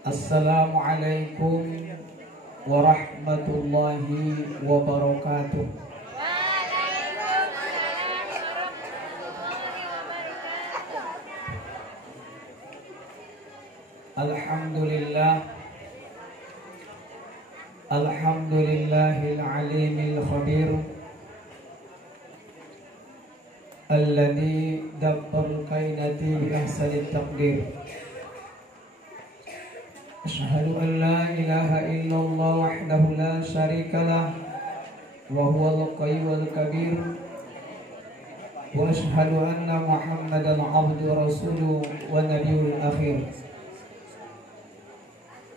Assalamualaikum warahmatullahi wabarakatuh. Alhamdulillah, alhamdulillahil alimil khabir, alladzi dabbar kainati bi ahsanit taqdir. Asyhadu an la ilaha illallah wahdahu la syarika lah wa huwal qayyumul kabir, wa asyhadu anna Muhammadan abduhu rasuluhu wa nabiyul akhir.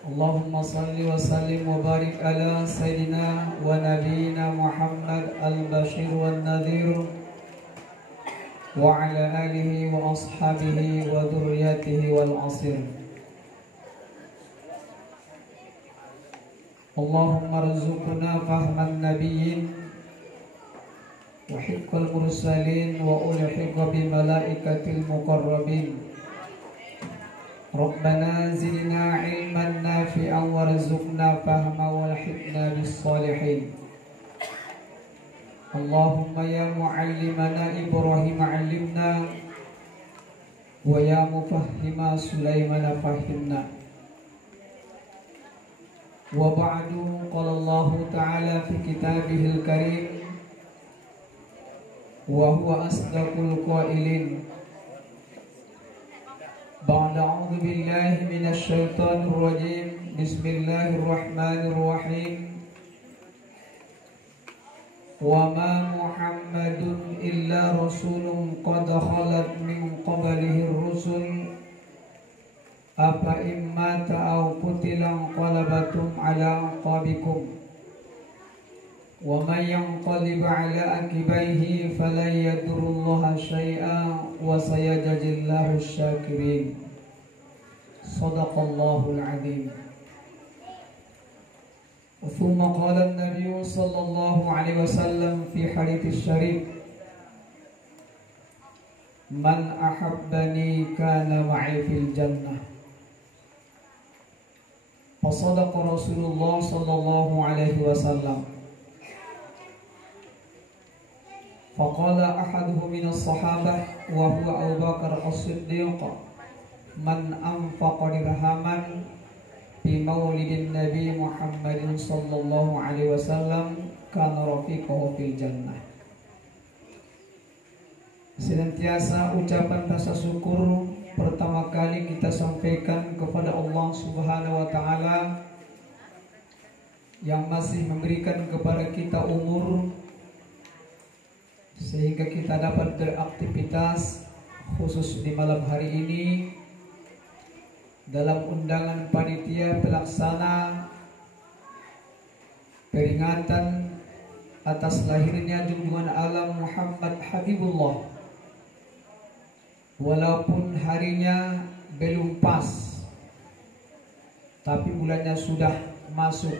Allahumma salli wa sallim wa barik ala sayyidina wa nabiyina Muhammad al-bashir wan nadhir wa ala alihi wa ashabihi wa dhurriyyatihi wal asir. Allahumma rzuqna fahman nabiyyin wa hiqqal mursalin wa ulhiqa bi malaikatil muqarrabin. Rabbana zidna ilman nafi'an warzuqna fahma walhiqna bis salihin. Allahumma ya muallimana Ibrahim 'allimna wa ya mufahhima Sulaiman fahhimna. Wa ba'du, qala Allah ta'ala fi kitabihil karim wa huwa asdaqul qailin. Ba'da a'udzu billahi minasy syaithanir rajim. Bismillahirrahmanirrahim. Wa ma Muhammadun illa rasulun qad khalat min qablihi ar-rusul apa immata aw qutilan qalabatum ala aqabikum wa man yanqalib ala akibaihi falan yadurrullaha syai'an wa sayajzillahu syakirin. Shadaqallahul azim. Thumma qala an-nabiy sallallahu alaihi wasallam fi hadits syarif, man ahabbani kana ma'i fil jannah. Fasadaqa Rasulullah sallallahu alaihi wasallam. Faqala ahaduhum minas sahabah wa huwa Abu Bakar as-Siddiq, man anfaqa dirhaman fi maulidin Nabi Muhammadin sallallahu alaihi wasallam kana rafiqahu fil jannah. Senantiasa ucapan rasa syukur pertama kali kita sampaikan kepada Allah Subhanahu wa taala yang masih memberikan kepada kita umur sehingga kita dapat beraktivitas khusus di malam hari ini dalam undangan panitia pelaksana peringatan atas lahirnya junjungan alam Muhammad Habibullah. Walaupun harinya belum pas, tapi bulannya sudah masuk.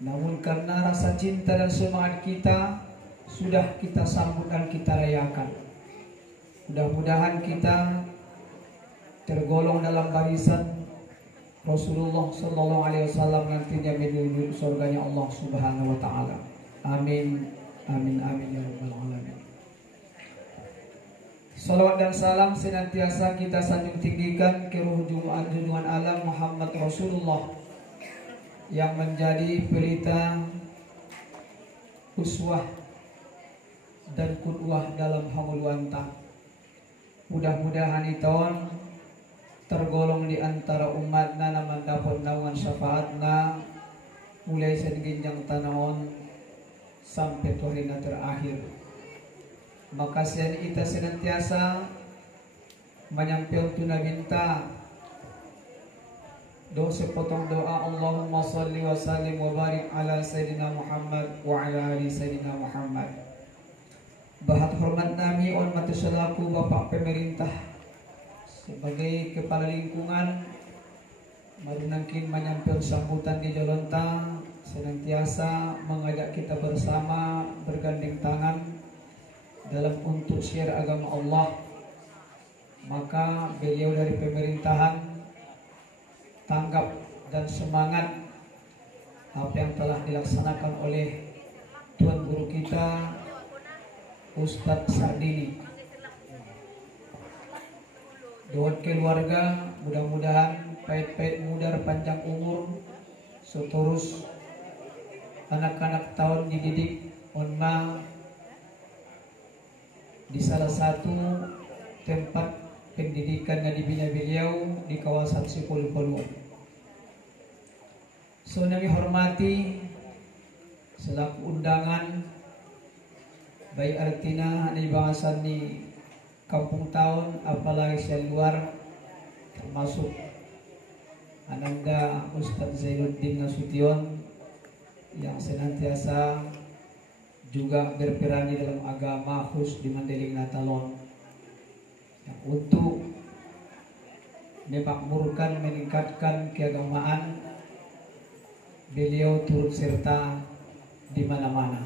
Namun karena rasa cinta dan semangat kita, sudah kita sambut dan kita rayakan. Mudah-mudahan kita tergolong dalam barisan Rasulullah sallallahu alaihi wasallam nantinya menuju surganya Allah Subhanahu wa taala. Amin. Amin amin ya rabbal alamin. Salawat dan salam senantiasa kita sanjung tinggikan ke ruh junjungan alam Muhammad Rasulullah yang menjadi pelita, uswah dan qudwah dalam hamul wanta. Mudah-mudahan iton tergolong di antara umatna naman dapat naungan syafaatna mulai seginjang tanaon sampai tuharina terakhir. Maka kita senantiasa menyampaikan tunabinta doa sepotong doa, Allahumma salli wa sallim wa barik ala Sayyidina Muhammad wa ala ali Sayyidina Muhammad. Bahat hormat nami on mati selaku Bapak Pemerintah sebagai Kepala Lingkungan marunangkin menyampaikan sambutan di Jolonta, senantiasa mengajak kita bersama bergandeng tangan dalam untuk syiar agama Allah. Maka beliau dari pemerintahan tanggap dan semangat apa yang telah dilaksanakan oleh Tuan Guru kita Ustadz Sardini. Doa keluarga, mudah-mudahan pait-pait mudar panjang umur, seterus anak-anak tahun dididik onma di salah satu tempat pendidikan yang dibina beliau di kawasan Sipol-Poluan. So nami hormati selaku undangan baik artinya di bahasan di kampung tahun apalagi saya luar, termasuk Ananda Ustadz Zainuddin Nasution yang senantiasa juga berperan di dalam agama khusus di Mandailing Natalon yang untuk memakmurkan, meningkatkan keagamaan. Beliau turut serta di mana-mana.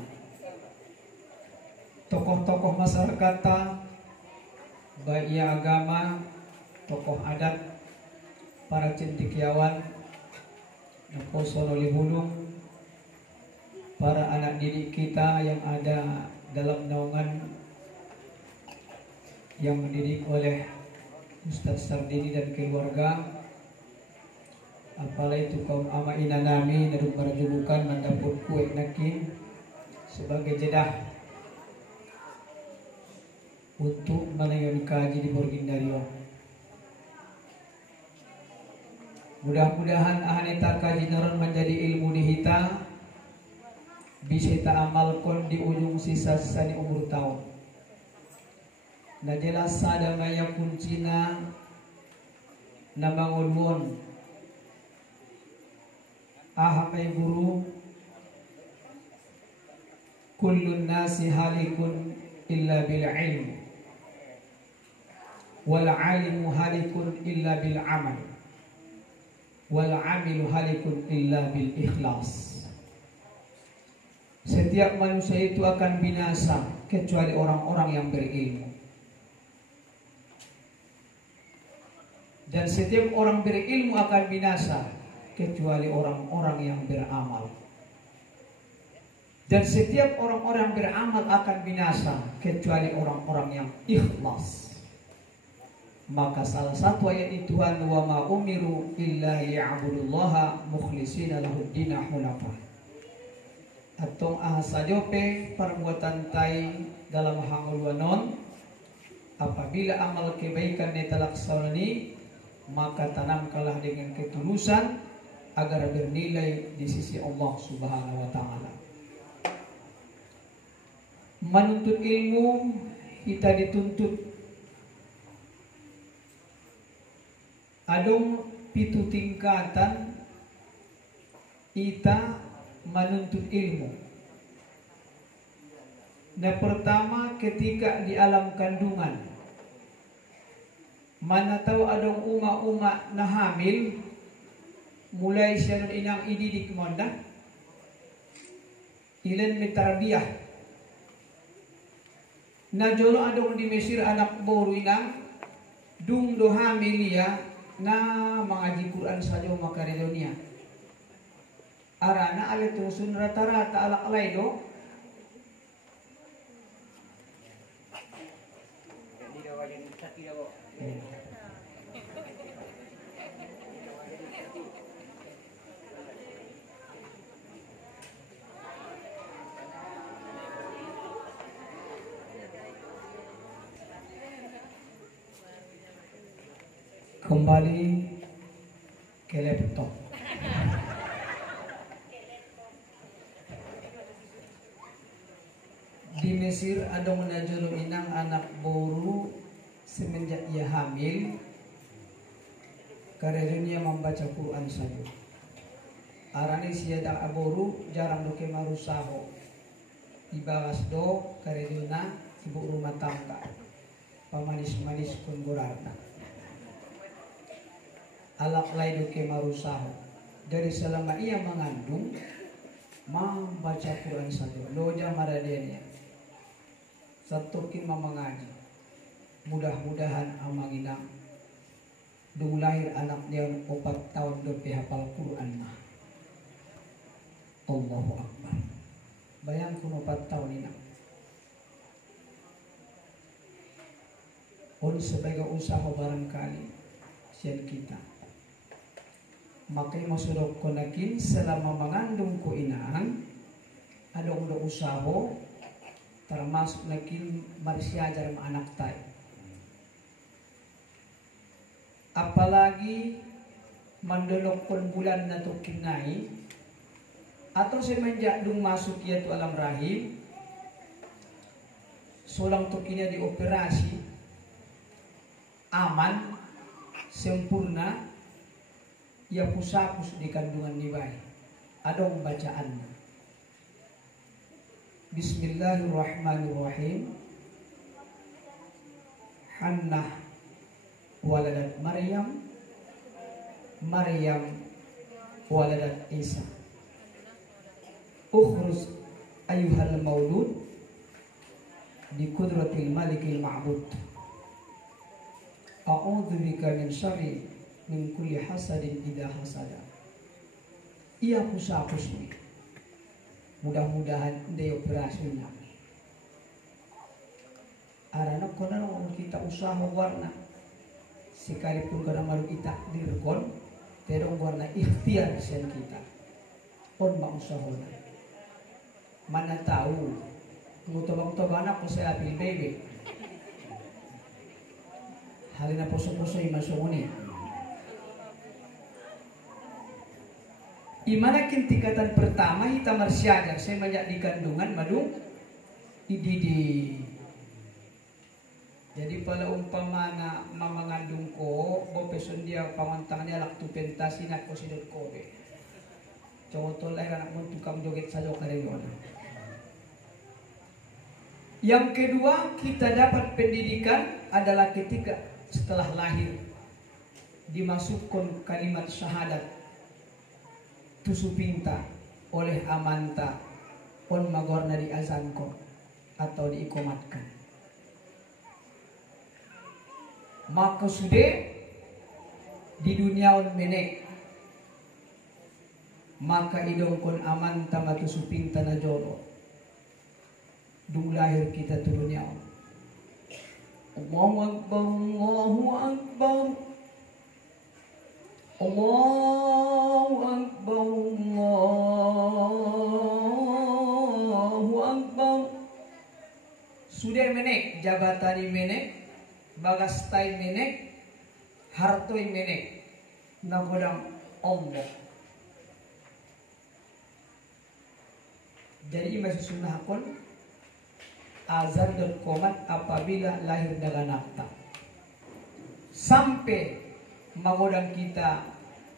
Tokoh-tokoh masyarakat, baik ia agama, tokoh adat, para cendekiawan, Poso Bulung, para anak didik kita yang ada dalam naungan yang dididik oleh Ustadz Sardini dan keluarga, apalagi itu kaum ama ina nami naduk marajubukan mandapun kue nakin sebagai jedah untuk menangani kaji di Borgindario. Mudah-mudahan ahanita kaji naron menjadi ilmu dihita bisa kita amalkan di ujung sisa-sisa di umur tahun. Na jelas ada maya kuncina na mangulwon ahamay guru kullun nasi halikun illa bil ilm wal alimu halikun illa bil amal wal amilu halikun illa bil ikhlas. Setiap manusia itu akan binasa kecuali orang-orang yang berilmu. Dan setiap orang berilmu akan binasa kecuali orang-orang yang beramal. Dan setiap orang-orang yang beramal akan binasa kecuali orang-orang yang ikhlas. Maka salah satu ayat itu Tuhan wa ma umiru illa liya'budullaha mukhlishina lahuddina hunafa. Atong ahasajope perbuatan tai dalam hangulwanon apabila amal kebaikan ditelaksani maka tanamkanlah dengan ketulusan agar bernilai di sisi Allah Subhanahu wa taala. Menuntut ilmu kita dituntut adong pitu tingkatan kita menuntut ilmu. Nah, pertama ketika di alam kandungan, mana tahu adong uma na hamil, mulai siya inang ididik monda, ilan mitarbiyah. Na jolo adong di Mesir anak boru inang, dung do hamil ya, na mengaji Quran saja makaredonia. Arana ale tusun rata-rata alak laido kembali ke laptop. Di Mesir ada menajuru inang anak boru semenjak ia hamil karena membaca Quran saja. Arani siada aboru jarang doke marusaho dibalas do karena ibu rumah tangga pamanis-manis kun gorarna alak lai doke marusaho dari selama ia mengandung membaca Quran saja loja maradenia satukin mengaji. Mudah-mudahan amanginang Dung lahir anaknya 4 tahun dope hafal Quran mah. Allahu Akbar. Bayangkan 4 tahun ini. On sebagai usaha barangkali sian kita. Makai masudok konakin selama mengandung ko inaan ada udah usaha termasuk nakin marsiajar anak tay. Apalagi mandolokon bulan na kinai atau semenjak dung masuk ia tu alam rahim solang tukinya dioperasi aman sempurna ia pusapus di kandungan ni bayi ada bacaan Bismillahirrahmanirrahim. Hannah waladat Maryam, Maryam waladat Isa. Ukhruj ayyuhal maulud bi qudratil malikil ma'bud. A'udzu bika min syarri min kulli hasadin idza hasada. Ia hapus ni. Mudah-mudahan dia operasinya. Arana kono kita usaha warna. Sekalipun kadang malu kita dirkon, terong warna ikhtiar sen kita. On bang usaha. Mana tahu, ngutolong-tolong anak ko saya pilih baby. Halina poso-poso masuk ni. Imana tingkatan pertama kita marsiaga saya banyak di kandungan madu ididi. Jadi pada umpamana mengandung ko, bopeson dia pamantang dia laktu pentasi nak ko sidot kobe. Contoh lain anak mun tukang joget saja karenon. Yang kedua kita dapat pendidikan adalah ketika setelah lahir dimasukkan kalimat syahadat tusupinta oleh amanta on magorna di azanko atau diikomatkan. Maka sudah di dunia on menek maka idong kon amanta matusupinta na joro dung lahir kita turunnya. Allahu Akbar, Allahu Akbar, Allahu Akbar, Allahu Akbar. Sudah menek jabatani menek, bagastai menek, hartoi menek, nagodang Allah. Jadi masih sunahkon azan dan komat apabila lahir dengan nakta sampai magodang kita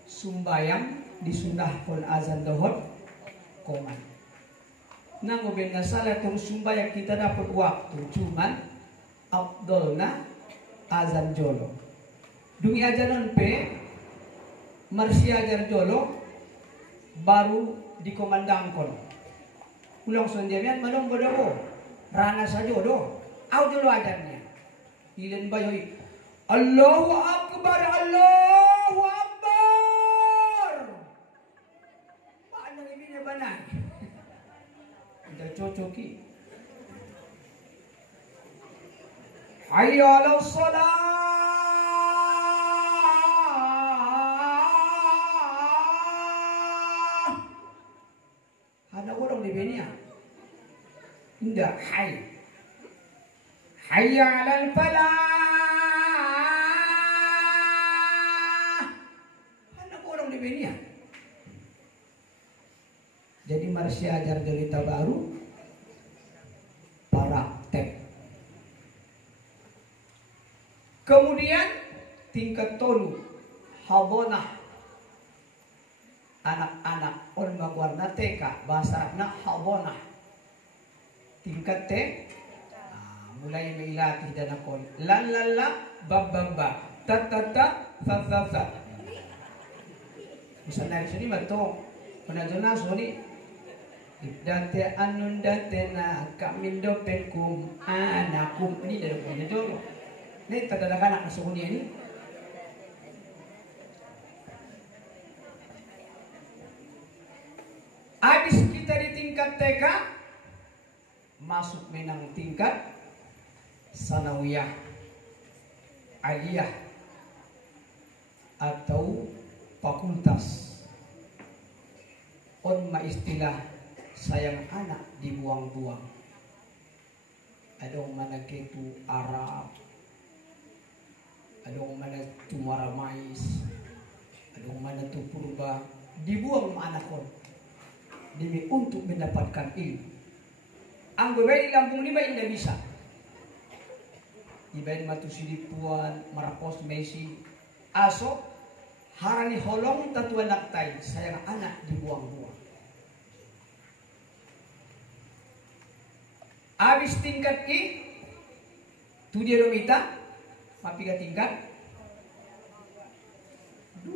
sumbayang disunahkan azan dohot komat. Nang ben salah terus sumbayang kita dapat waktu cuman afdolna azan jolo. Dungi ajanan pe marsiajar jolo baru dikomandangkon. Ulang sonjamian manong bodoh rana saja do. Au jolo ajarnya. Ilen bayoy Allahu Akbar, Allahu Akbar. Mana ini dia banai? Udah cocoki. Hayya 'alas shalah. Ada orang di Benia. Indah hay. Hayya 'alal falah. Benia. Jadi marsiajar derita baru praktek. Kemudian tingkat tolu habonah anak-anak on magwarna TK bahasa Arabna habonah tingkat T mulai meilatih dan akon lalala babamba tatata fatata. Misalnya di sini betul, penajona soni, date anun date na kami dopekum anakum ini dari punya jolo. Ini tanda anak suni ini. Habis kita di tingkat TK, masuk menang tingkat sanawiyah, aliyah, atau fakultas. On ma istilah sayang anak dibuang-buang. Ada yang mana ketu Arab, ada yang mana tumara mais, ada yang mana tu purba, dibuang sama anak kon demi untuk mendapatkan ilmu. Anggo bayi di Lampung lima tidak bisa. Ibain matu sidipuan, marapos Messi, aso harani holong tatu anak tai, sayang anak dibuang-buang. Habis tingkat I, tu dia domita, mapiga tingkat 2.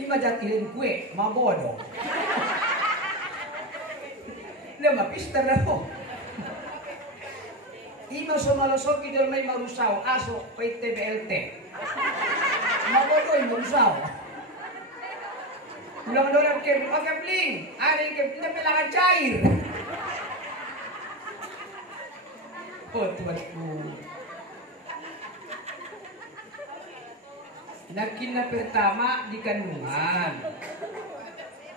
Ima jatirin kue, mabodo. Dia mapister dah ho. Ima somalosoki dia may marusao, aso, PTBLT. Mabodo yung marusao. Ulang dolar ke, bling, ada yang ke, pelakan cair. Oh tuanku, nakina pertama di kandungan,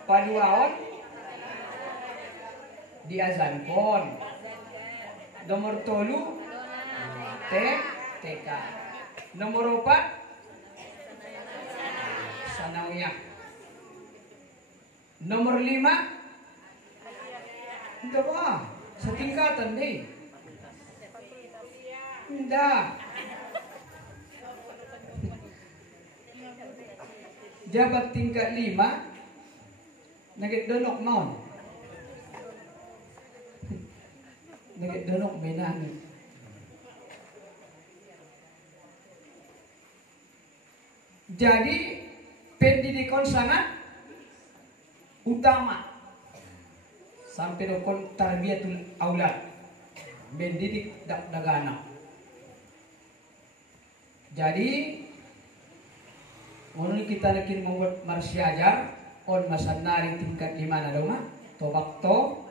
paduaon di azankon, nomor tolu TK, nomor 4 sanawiyah, nomor 5 enggak apa, setingkatan deh. Tidak. Jabat tingkat 5 nagit donok maun. Nagit donok menani. Jadi pendidikan sangat utama sampai dokon tarbiyatul aulad, mendidik dak-dagana. Jadi menurut kita lagi membuat marsiajar on masanari tingkat 5 na doma tobakto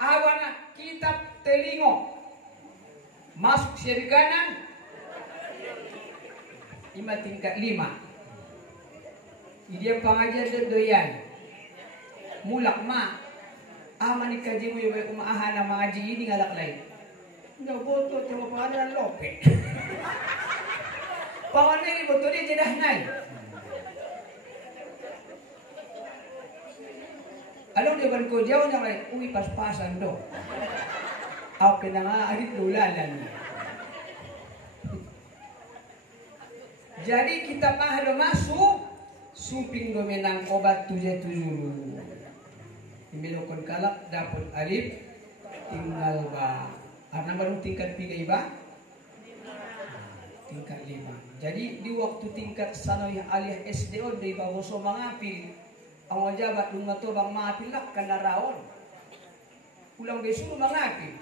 awana kitab telingo masuk siri kanan 5 tingkat 5 dia pengajar doyan mulak ma aman ikaji mo yung umaahan na mga ini ngalak lain. Nggak boto cuma pengajaran lope. Pawan ini boto dia jedah nai. Along dia berko jauh yang lain, ui pas-pasan do. Apa nga adit dulalan. Jadi kita mahalo masuk suping domenang obat 7 Imilokon kalak dapat alif tinggal ba. Karena baru tingkat 3 iba tingkat 5. Jadi di waktu tingkat sanawiyah aliyah SDO di baboso mangapil ang wajabat nung matobang mapil lak kanaraon. Ulang besuro mangapil.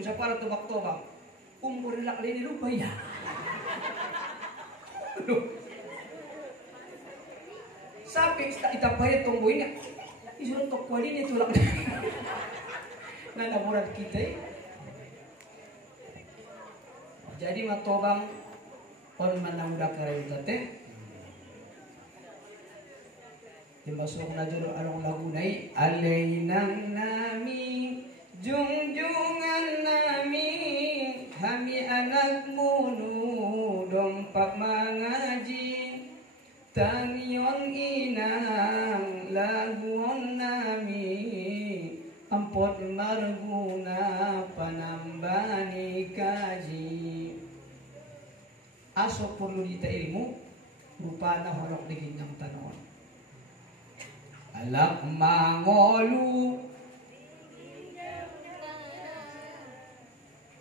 Usa para tobak-tobang. Umur lak lini lupa ya. Sabi itapay tunggu ini. Isurat tok kuali ni tulak. Nanamuran kita jadi matobang on manangda karayuta te dimasuk na juro along lagunay alaynang nami junjungan nami hami anak munu dompak mangaji tanion inang laguon nami ampot marguna panambani kaji. Aso perlu dita ilmu rupa na holok digin ng tanon. Alak mangolu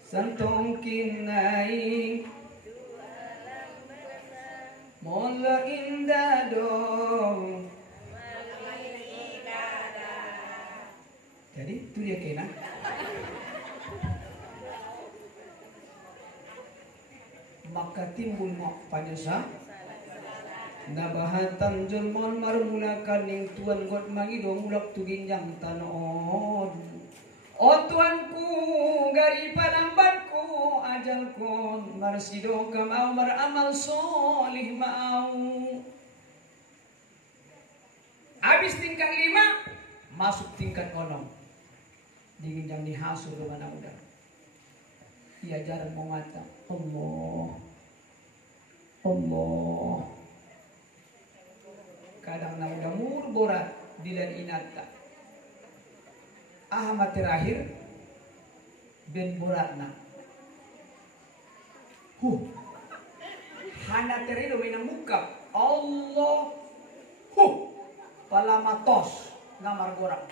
santong kinay mola indadong. Jadi itu dia kena. Maka timbul pada Nabahatan julmon marmulakan ning tuan got mangido mulak tuginjang tanon. O tuanku gari palambatku ajalku marsido kamau maramal solih mau. Habis tingkat 5 masuk tingkat 6. Diginjang dihasul dengan udah. Ia jarang mengata Allah. Kadang na udah murborat dilan inata. Ahmad terakhir ben boratna. Hana terido may muka. Allah. Palamatos ngamar gorak.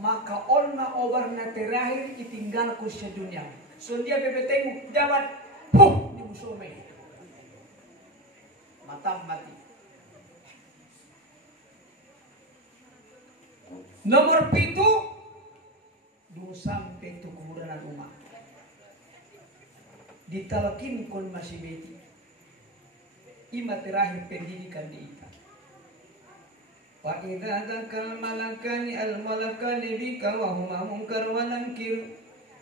Maka olma obarna terakhir itinggalku sedunia. So dia bebetemu jabat. Di musuhnya. Matam mati. Nomor 7 dulu sampai tu kemudahan rumah. Ditalakin kon masih beti. Ima terakhir pendidikan di ita. Wa idza dzakal malakani al malakani bika wa huma munkar wa nankir.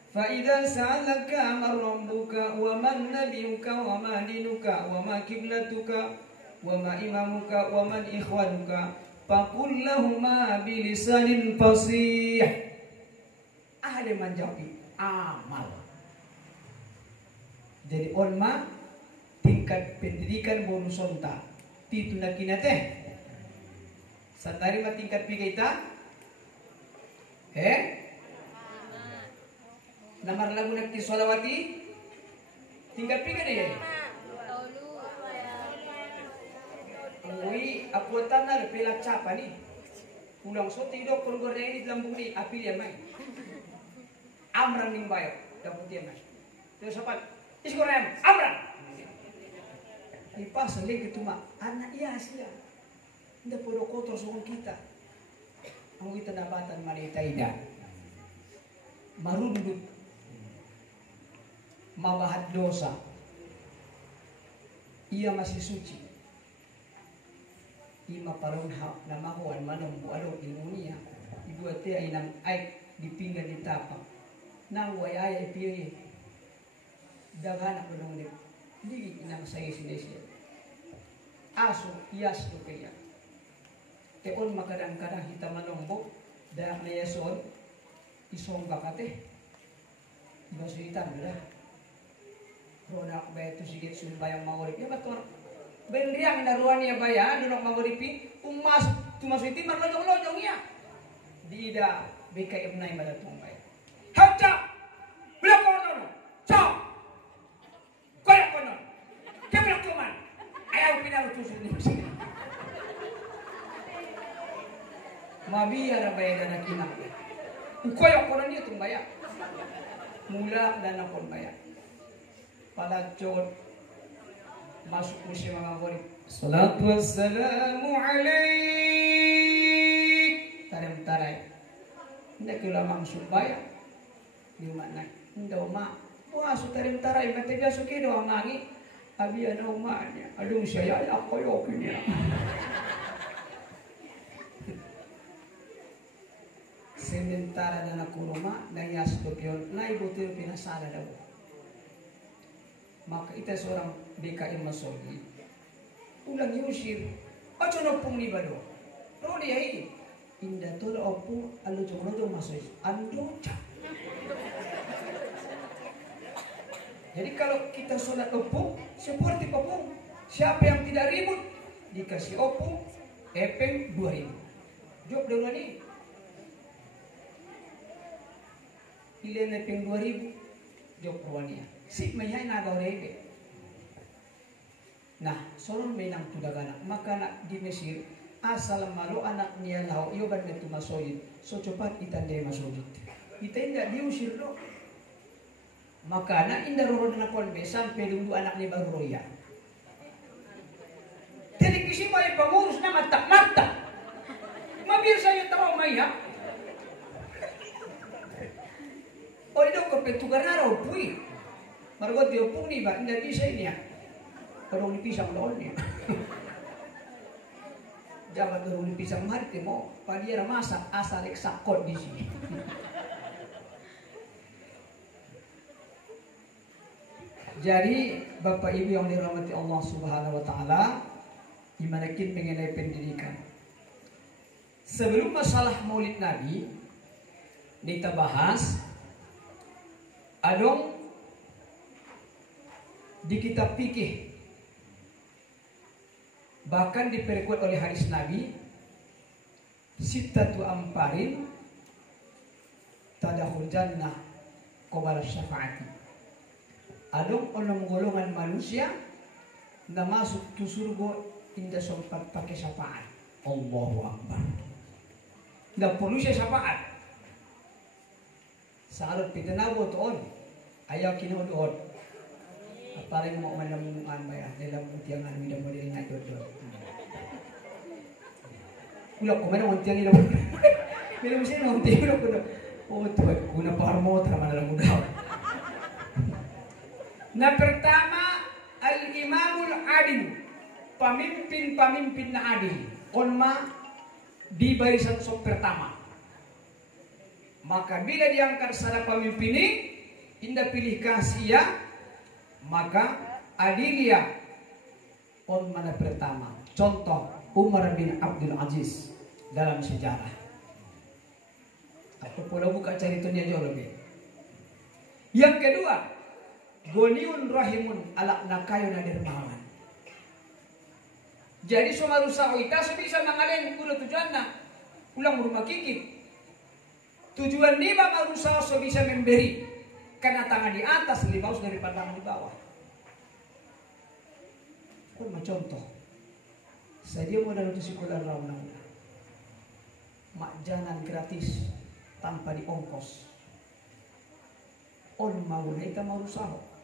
Fa idza sa'alaka man rabbuka wa man nabiyuka wa ma dinuka wa ma qiblatuka wa ma imamuka wa man ikhwanuka faqul lahumā bilisanin fasih. Ahli menjawab amal. Jadi onma tingkat pendidikan bonus sonta titu nakinate santari ma tingkat pigaita namar lagu nakti solawati tingkat piga deh Angui aku tanah pelak capa nih ulang so tidok kurgor ini lambung ni api dia mai amran ning bayo dapat dia mai terus sopan iskorem amran ipas lagi tu mak anak iya sia ndak podo kotor sokong kita angui tanabatan manita ida marundut mabahat dosa ia masih suci ima parun hak namahuan manong bualo ilmunia ibu ate ay nang ay dipinggan di tapak nang wayaya ipiri dagana ko nung hindi inang sayo sinesya aso iyas to kaya teon makadang-kadang kita manongbo dak na yason isong bakate ibasuitan bila rodak ba ito sigit sulbayang mawalip ya bator benriang naruan ya baya dunok magoripi umas tumasiti marlojong-lojong ya dida BKM nay malatong baya hatta blok kono so koyak kono keblok tuman ayaw pinalo tusun ni sini mabiya na baya na kinang koyak kono niya tung baya mula dan nakon baya palacot masuk musim mga kulit. Salatu wassalamu alaik. Tarim-taray. Hindi ko lamang subaya. Di mana? Hindi ma. Puaso tarim-taray. Matibya sukido ang nangi. Abiya na umanya. Adung siya ay ako yokin niya. Sementara na nakuruma. Nayas ko yun. Naibutil pinasala daw. Maka ita seorang BKM masogi ulang yusir aco nopung ni bado rodi ai inda tol opu alu jong masogi ando ca. Jadi kalau kita sholat opu seperti opung siapa yang tidak ribut dikasih opung epeng 2000 job dengan ini ilen epeng 2000 job perwania si mayay nagaw rebe. Nah, soron may nang tudagana. Maka na di Mesir, asal malo anak niya lao, yoban na tumasoyid. So, cepat itanda masoyid. Ita hindi diusir do. Maka na indaruro na kolbe, sampai lundu anak ni Baruroya. Telikisi mo ay pangurus na matak-matak. Mabir sa'yo tao may ha? O ito, kapetugan na raw, puwi. Margot diopung ni ba? Hindi bisa ini ya. Kadang dipisang daunnya. Jabat kadang dipisang marite mo, padiara masak asal eksakot di sini. Jadi Bapak Ibu yang dirahmati Allah Subhanahu wa taala, dimanakin mengenai pendidikan. Sebelum masalah Maulid Nabi kita bahas, adong di kitab fikih bahkan diperkuat oleh hadis Nabi, sittatu amparin tadakhul jannah qabala syafaati. Adong onong golongan manusia na masuk ke surga indah sempat pakai syafaat. Allahu Akbar. Nggak perlu saya syafaat. Saat kita nabo tuon, ayaw kinuod. Apalagi mau menemukan bayar dalam utiangan tidak boleh ingat dodo. Ulak ko mana untiang ilo. Bila mesti untiang ilo ko. Oh tuh, guna parmo teraman dalam mudah. Nah pertama al-imamul adil, pemimpin na adil, onma di barisan sok pertama. Maka bila diangkat sana pemimpin ini, indah pilih kasih ya, maka adilia on mana pertama. Contoh Umar bin Abdul Aziz dalam sejarah. Aku pula buka ceritanya jauh lebih. Yang kedua, Goniun rahimun alak nakayo na dermawan. Jadi semua rusak kita sebisa mangalen kuda tujuan na ulang rumah kikit. Tujuan ni bang rusak sebisa memberi karena tangan di atas lebih bagus daripada tangan di bawah. Kuma contoh. Saya mau dalam sekolah raunang. Mak jalan gratis tanpa diongkos. On mau kita mau rusak.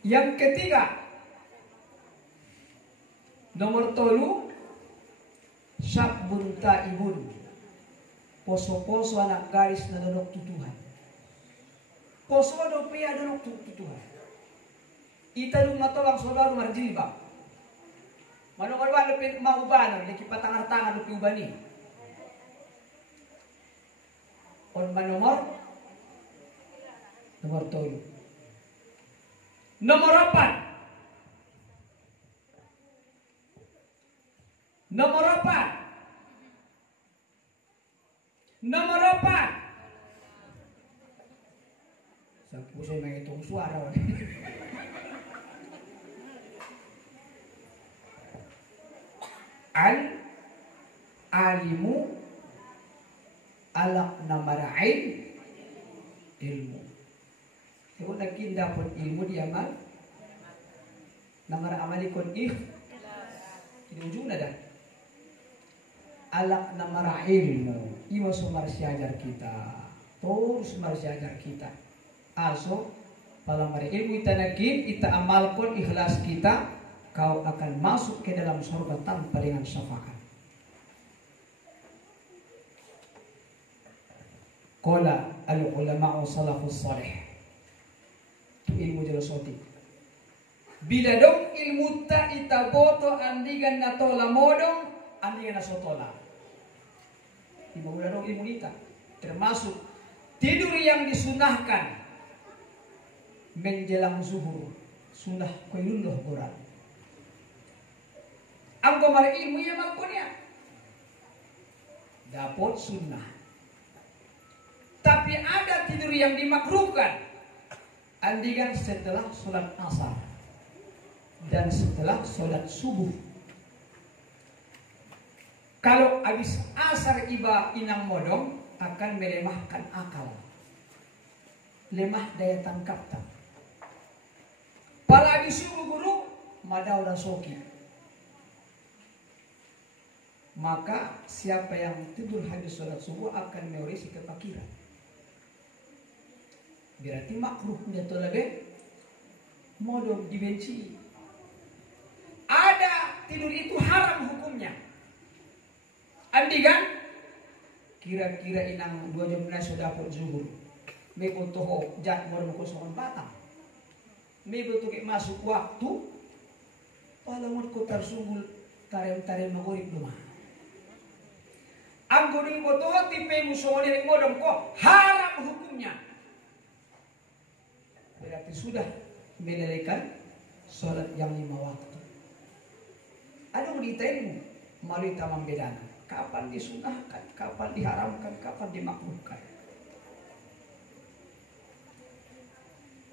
Yang ketiga, nomor 3, syabun taibun, poso-poso anak garis na donok tutuhan. Poso do pia donok tutuhan. Ita dong natolak saudara marjilbab. Manong alwan lepin maubanan, leki patangan-tangan lupi ubani. On nomor 3. Nomor 4. Nomor 4. Sampai saya menghitung suara. Alimu alak namara'in ilmu. Kung naging dapat ilmu di amal, namara amali kon ini ujung na dah. Alak namara ilmu, ima sumar siajar kita, terus sumar siajar kita. Also, palamari ilmu ita naging, ita amal kon ikhlas kita, kau akan masuk ke dalam surga tanpa dengan syafaat. Qala al-ulama'u salafus salih. Ilmu jelasoti. Bila dong ilmu ta ita boto andigan na tola modong, andigan na sotola. Ibu dong ilmu ita. Termasuk tidur yang disunahkan menjelang zuhur. Sunah koilundoh goran. Ang gomar ilmu ya makunya. Dapat sunnah. Tapi ada tidur yang dimakruhkan. Andigan setelah sholat asar dan setelah sholat subuh. Kalau habis asar iba inang modong akan melemahkan akal, lemah daya tangkap tak. Pala habis subuh guru madaw rasoki. Maka siapa yang tidur habis sholat subuh akan mewarisi kefakiran. Berarti makruh jatuh lebih modal dibenci. Ada tidur itu haram hukumnya. Andi kan kira-kira inang 2 jam sudah dapat zuhur. may utuho, jat mo rin ko sa batang. May buto masuk waktu, palamon ko tarsungul, tarem-tarem magurik duma. Ang guning buto, tipe mo sulit mo ko, haram hukumnya. Berarti sudah menunaikan sholat yang 5 waktu. Ada detail mo, melalui tamang bedana. Kapan disunahkan, kapan diharamkan, kapan dimakruhkan.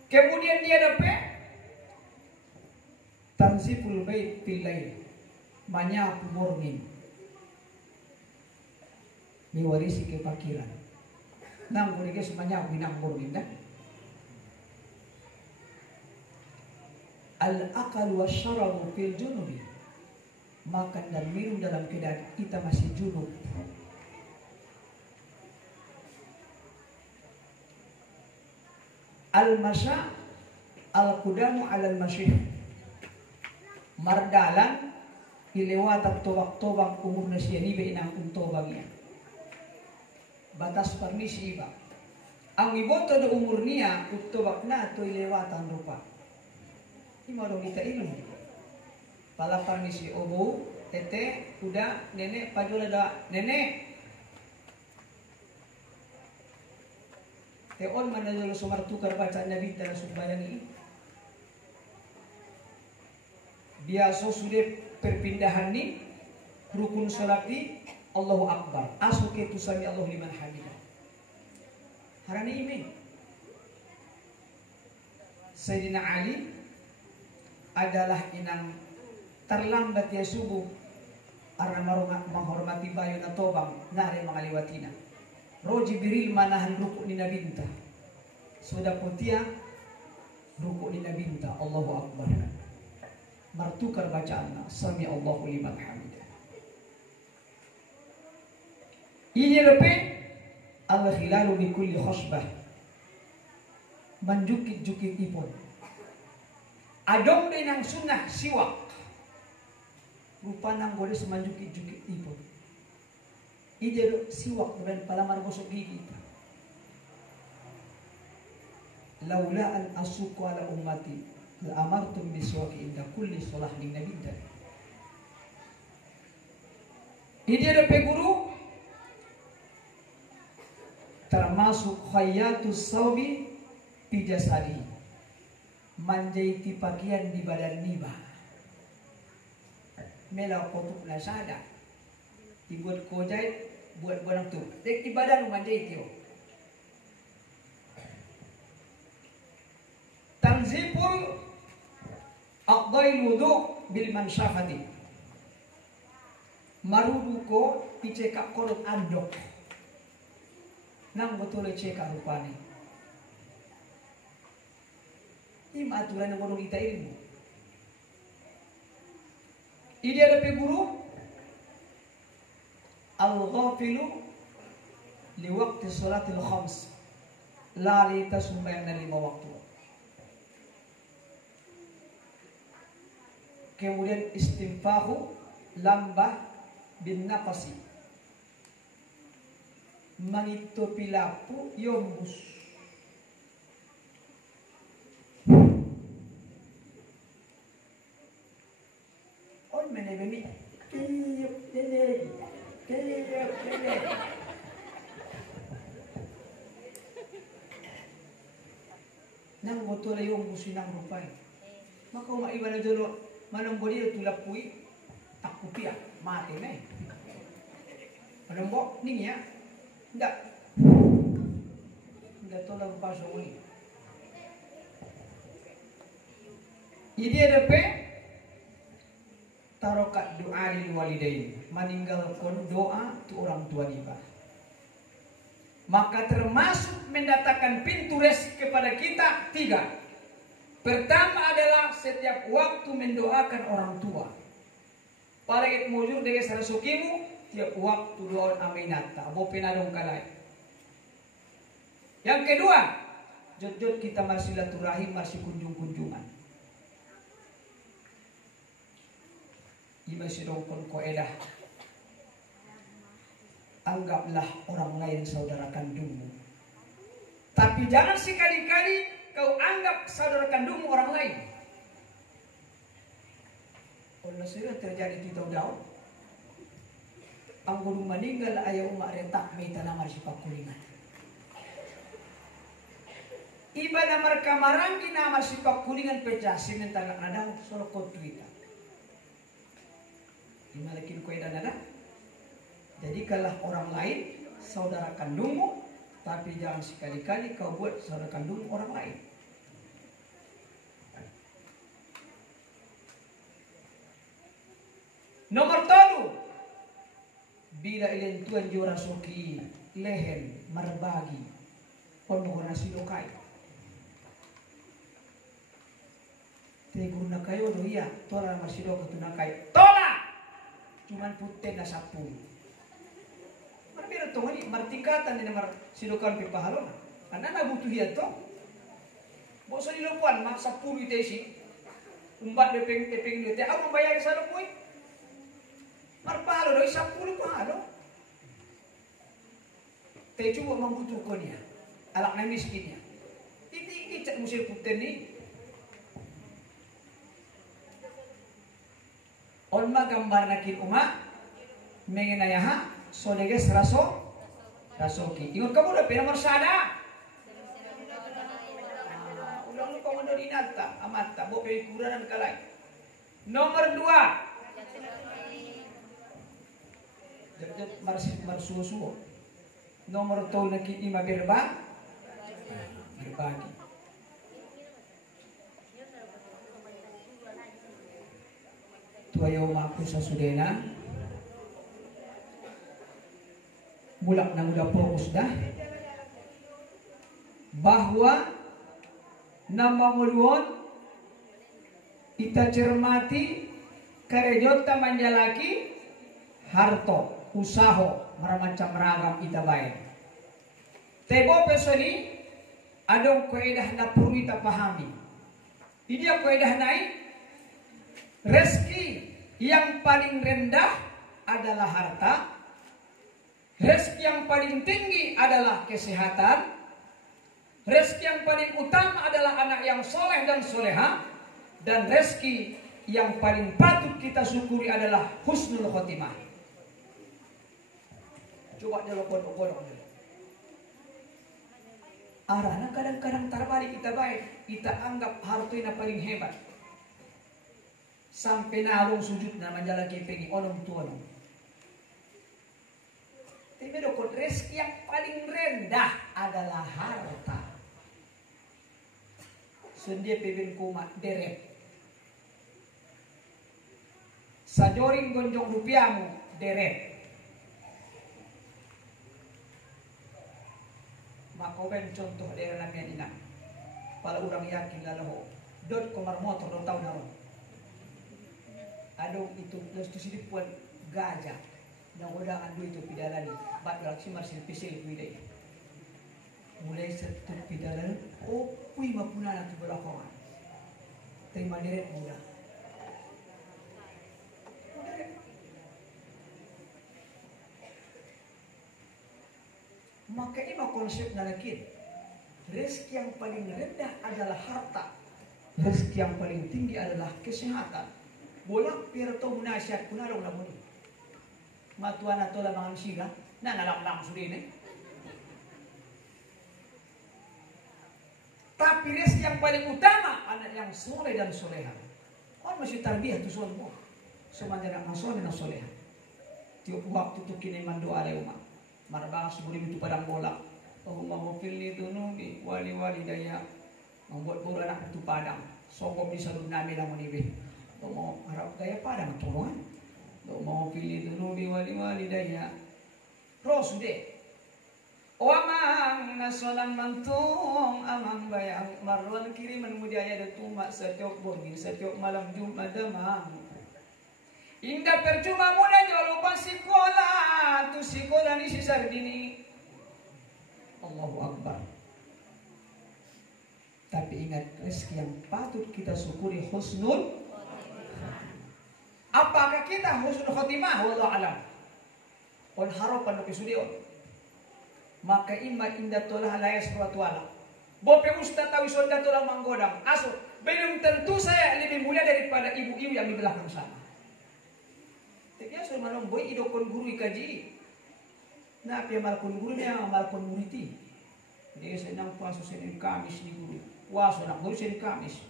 Kemudian dia dapat tanziful bait fil lail, menyapu morning, mewarisi kepakiran. Nang boleh guys menyapu binang morning dah. Al-akal wa syarabu fil junubi, makan dan minum dalam keadaan kita masih junub. Al-masya al-kudamu al-masyih, mardalan ilewatan tobak-tobak umur nasyani inang untobangnya. Batas permisi iba. Ang iboto do umur niya utobak na to ilewatan rupa. Imadong kita ilmu. Pala permisi obo, tete, udah, nenek, pajola da, nenek. Teon mana dulu sumar tukar bacaan Nabi dalam sumbayan ini. Biasa sudah perpindahan nih, rukun sholat ini, Allahu Akbar. Asuke tu sami Allah liman hamidah. Harani ini. Sayyidina Ali adalah inang terlambat ya subuh karena menghormati bayu na tobang nare mangaliwatina. Roji biril manahan rukuk ni nabinta. Sudah putia rukuk ni nabinta. Allahu Akbar. Martukar bacaanna sami Allahu liman hamidah. Ini repe al-khilalu bi kulli khusbah. Menjukit-jukit ipon. Adong din ang sunnah siwak. Rupa nang boleh semanjukit-jukit ipon. Ije siwak dan palamar gosok gigi. Laula an asuku ala ummati la amartum biswaki inda kulli shalah li nabiyya. Ije repe guru termasuk khayatus sawi pijasari, manjaiti pakaian di badan niba. Mela kotuk nasada dibuat kojait buat barang tu dek di badan manjait yo. Tanzipul aqdail wudu bil mansyafati, marudu ko picekak korot andok nang betul cekak rupani. Ini aturan yang perlu kita ilmu. Ini ada guru al-ghafilu li waqti salatil khams, lali tasumbayang na 5 waktu. Kemudian istinfahu lambah bin nafasi, mangitupi lapu yombus. Menebemi tiup dede nang motor yung businang rupay maka maiba na dulu manong bodi tulap pui tak kupia mati na manong bo niya ndak tolong paso uli ini ada pe tarokat doa lil walidain, meninggalkan doa tu orang tua niba. Maka termasuk mendatangkan pintu rezeki kepada kita 3. Pertama adalah setiap waktu mendoakan orang tua. Palagit mujur dengan sarasukimu tiap waktu doa aminata, abo pinadong kalay. Yang kedua, jod-jod kita marsilaturahim, marsi kunjung-kunjungan. Iba sidongkon ko edah. Anggaplah orang lain saudara kandungmu. Tapi jangan sekali-kali kau anggap saudara kandungmu orang lain. Kalau sudah terjadi di tahun ang gulong meninggal ayaw umaretak may tanamar si pakulingan. Iba na markamarang ginamar si pakulingan pejasin ng talak na daw solo kontuita. Imalakin ko na daw. Jadikanlah orang lain saudara kandungmu, tapi jangan sekali-kali kau buat saudara kandung orang lain. Nomor 3, bila ilan tuan jura suki lehen marbagi penuh nasi lokai. Tegur na kayo do iya, tola masih do ketunakai. Tola, cuman putih na 10. Meron to ni martikatan ni mar silokan pi pahalon. Ana na butuh iya to. Boso ni lupuan mak 10 itesi. Umbat depeng ni te aku bayar sa lupoy. Marpalo do 10 pahalo. Te cuba membutuhkan niya. Alak na miskinnya. Titi cak musir putih ni. On magambar nakin uma mengenayaha soleges rasoki. Ingat kamu udah pernah mersada? Ulang lupa mandor inata amata bo pelikuran dan kalai. Nomor 2. Jep marsuo. Nomor 3 nakin ima berbagi. Tuayaw maku sa sudena. Mulak na mula fokus dah bahwa namanguluan ita cermati karejota manjalaki harto usaho maramancam ragam ita baik. Tebo pesoni adong kaidah na perlu ita pahami. Ini yang kaidah naik rezeki yang paling rendah adalah harta. Rezeki yang paling tinggi adalah kesehatan. Rezeki yang paling utama adalah anak yang soleh dan soleha. Dan rezeki yang paling patut kita syukuri adalah husnul khotimah. Coba jelokon-okon. Arahnya kadang-kadang terbalik kita baik. Kita anggap hartanya paling hebat. Sampai nalong sujud na manjalaki pengi onong tuanong. Tapi dokot rezeki yang paling rendah adalah harta. Sendia pebin kumat deret. Sajoring gonjong rupiahmu deret. Makoben contoh daerah namian ina. Pala urang yakin lalaho. Dot komar motor do tau naro. Adong itu plus tu sini puan gajah. Yang udah adu itu pidalani. Bat galaksi marsil pisil kuidai. Mulai satu pidalan. Oh, kui mapunana tu belakangan. Terima deret muda. Maka ini konsep nalakin. Rezeki yang paling rendah adalah harta. Rezeki yang paling tinggi adalah kesehatan. Bolak pirto munasiat kunalong namun. Matuan atau lamangan sila, na nalang sudah ini. Tapi rezeki yang paling utama anak yang soleh dan soleha. Orang masih tarbiyah tu semua. Semanja nak soleh dan soleha. Tiap waktu tu kini mandoa ada umat. Marbang sebelum itu padang bola. Allahumma ghfirli dunubi wali daya. Membuat bola anak itu padang. Songkong di salun nami lamun ibe. Mau harap daya padang tolongan. Mau pilih dulu di wali daya. Terus deh. Amang nasolan mantung amang bayang marwan kiri menmudiaya datuma setiap bongin setiap malam Jumat damang. Indah percuma mula jauh lupa sekolah tu sekolah ni si sardini. Allahu Akbar. Tapi ingat rezeki yang patut kita syukuri husnul. Apakah kita husnul khotimah? Wallahu alam. On harapan lebih sudion. Maka ima inda tolah layas ruatuala. Bope ustaz tahu sonda tolah manggodam. Aso, belum tentu saya lebih mulia daripada ibu-ibu yang di belakang sana. Tapi asal malam boy idokon guru ikaji. Nah, pia malkon guru niya malkon muriti. Dia senang puasa Senin Kamis ni guru. Puasa nak guru Senin Kamis.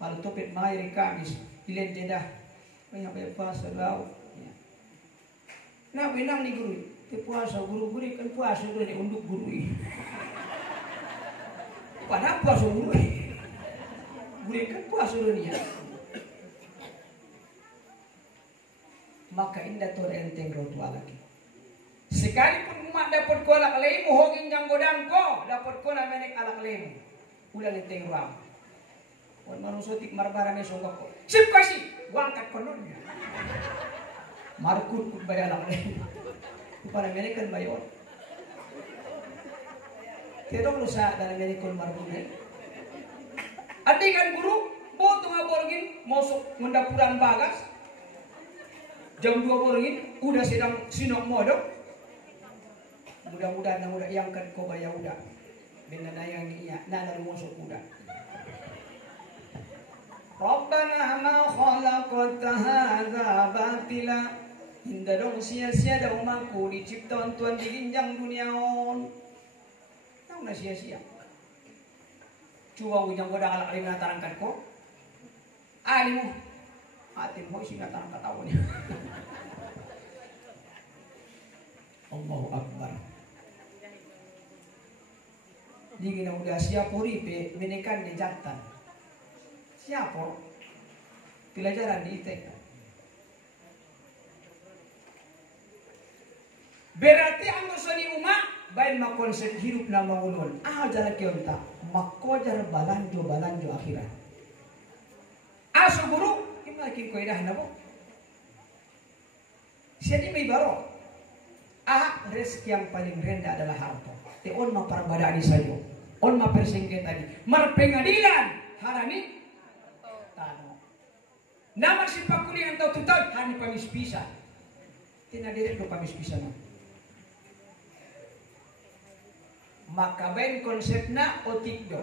Kalau topet mahir Kamis, ilen jedah. Banyak banyak puasa lau. Nah, benang ni guru. Dia puasa guru kan puasa tu dia unduk guru. Padahal puasa guru. Guru kan puasa dunia. Maka indah tu enteng rotua lagi. Sekalipun umat dapat ko alak lemu, hogin jang godang ko, dapat ko na menek alak lemu. Ulang enteng ruang. Wan manusotik marbara me songkok ko. Sip kasi, wangkat ko nun. Markut kut bayar alak lemu. Para menek kan bayor. Kedong lusa dalam menek kon markut. Adik kan guru, potong aborgin, masuk mendapuran bagas. Jam 2 borgin, udah sedang sinok modok. Mudah-mudahan udah iangkan ko baya udah. Benana yang iya, nana rumusok udah. Rabbana ma khalaqta hadza batila. Indah dong sia-sia dah umatku diciptakan Tuhan di ginjang dunia on. Tahu na sia-sia. Cuba ujang godang alak lima tarangkan ko. Alimu. Hati mo singa tarangkat awon. Allahu Akbar. Di gina udah siapa ripe menekan di jantan. Siapa? Pelajaran di ITK. Berarti anu sani umat bain ma konsep hidup na mangulun. Jala kionta makojar balanjo akhirat. Aso guru imakin ko idah nabo. Siapa may baro? Rezeki yang paling rendah adalah harta. On ma parabada di sayo. On ma persengketa di. Mar pengadilan harani tano. Nama si pakuli yang tahu tutal hani pamispisa. Tina direk do pamispisa na. Maka bain konsepna otikdo.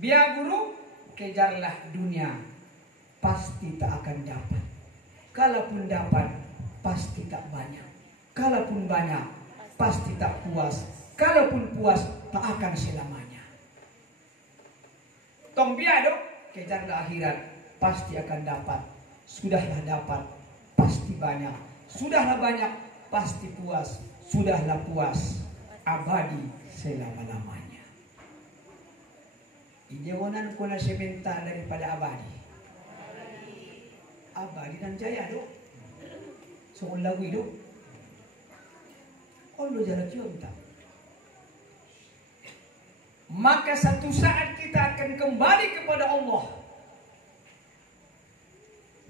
Biar guru kejarlah dunia. Pasti tak akan dapat. Kalaupun dapat pasti tak banyak. Kalaupun banyak pasti tak puas. Kalaupun puas tak akan selamanya. Tong biado kejarlah akhirat pasti akan dapat. Sudahlah dapat pasti banyak. Sudahlah banyak pasti puas. Sudahlah puas abadi selama-lamanya. Ijawanan ko na sebentar daripada abadi. Abadi dan jaya do. Soal lagu itu. Allah jalan cinta. Maka satu saat kita akan kembali kepada Allah.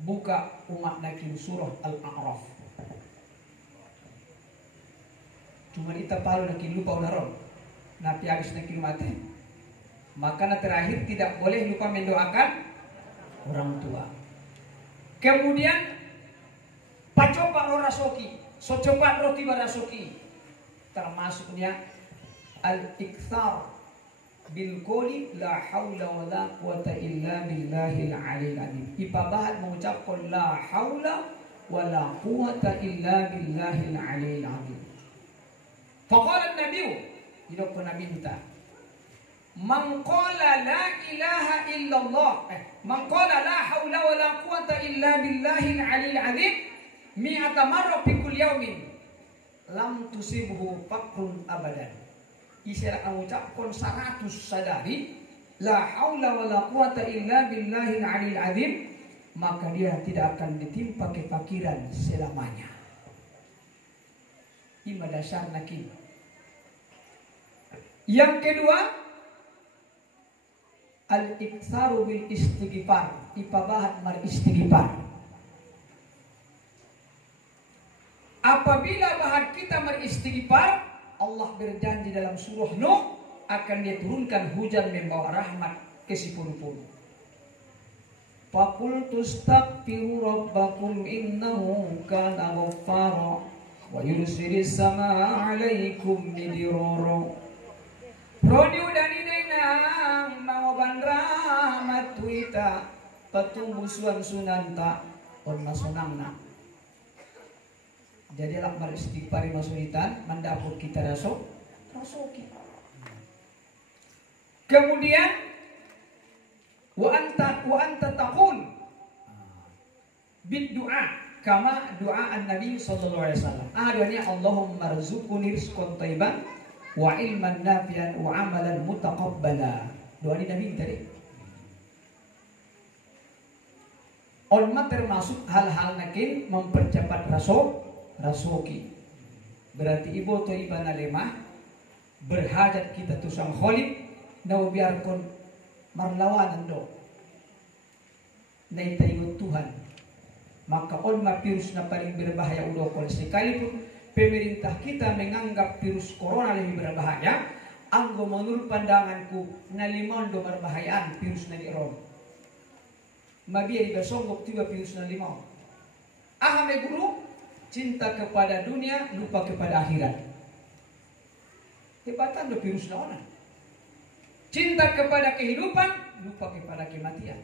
Buka umat nakin surah Al-A'raf. Cuma kita palu nakin lupa unaron. Nabi habis nakin mati. Maka terakhir tidak boleh lupa mendoakan orang tua. Kemudian pacoba rasoki, socoban roti barasoki. Termasuknya al-iktsar bil qoli la haula wala quwata illa billahil aliyil azim. Ibabahat mengucapkan la haula wala quwata illa billahil aliyil azim. Faqala an-nabiy, itu Nabi kita. Man qala la ilaha illallah, man qala la haula wala quwata illa billahil aliyil azim mi'ata marra fi kulli yawmin lam tusibhu faqrun abadan. Isyarat mengucapkan 100 sadari la haula wala quwata illa billahil aliyil azim, maka dia tidak akan ditimpa kefakiran selamanya. Ima dasar nakin. Yang kedua, al-iktsaru bil istighfar, ipabahat mar istighfar. Apabila bahan kita beristighfar, Allah berjanji dalam surah Nuh akan dia turunkan hujan membawa rahmat ke sipuru-puru. Faqul tustaghfiru rabbakum innahu kana ghaffara wa yursilis samaa 'alaikum midrara. Rodi udani denang mangoban rahmat tuita patumbusuan sunanta on masonangna. Jadi lakmar istighfar masulitan mandapur kita rasoki. Kemudian wa anta taqul bid du'a kama doa an-nabi sallallahu alaihi wasallam. Adanya Allahumma rzuqni rizqan thayyiban wa ilman nafi'an wa amalan mutaqabbala. Doa ini Nabi tadi. Olma termasuk hal-hal nakin mempercepat rasoki. Berarti ibu to ibana lemah berhajat kita tusang kholib nau biarkon marlawanan do. Nai tayut Tuhan. Maka olma virus na paling berbahaya udokol sekalipun pemerintah kita menganggap virus corona lebih berbahaya, anggo menurut pandanganku nalimondo berbahayaan virus na diron. Mabia dibasonggok tiba virus na limau. Ahame guru, cinta kepada dunia, lupa kepada akhirat. Hebatan do virus na ona. Cinta kepada kehidupan, lupa kepada kematian.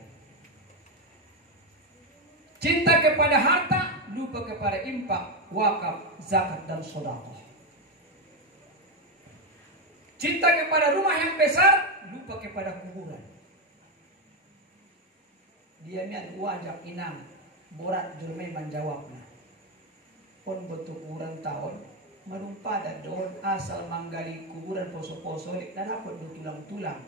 Cinta kepada harta, lupa kepada infak, wakaf, zakat dan sedekah. Cinta kepada rumah yang besar, lupa kepada kuburan. Dia niat wajak inang, borat jurmai menjawabnya. Pon betul kurang tahun, merumpada don asal manggali kuburan poso-poso, dan dapat tulang-tulang.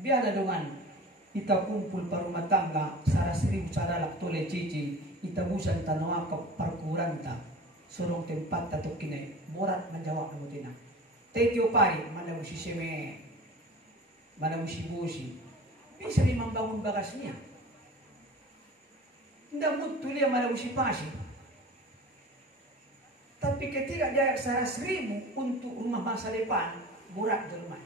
Biar dengan kita kumpul parumah tangga, sara seribu cara lak tole cici, kita busan tanawa ke parkuranta, sorong tempat tato kinai, borat menjawab amutina. Tekyo pari, mana usi seme, mana usi busi, bisa membangun bagasnya. Tidak mutu dia mana usi pasi. Tapi ketika dia sara seribu untuk rumah masa depan, borat jelmai.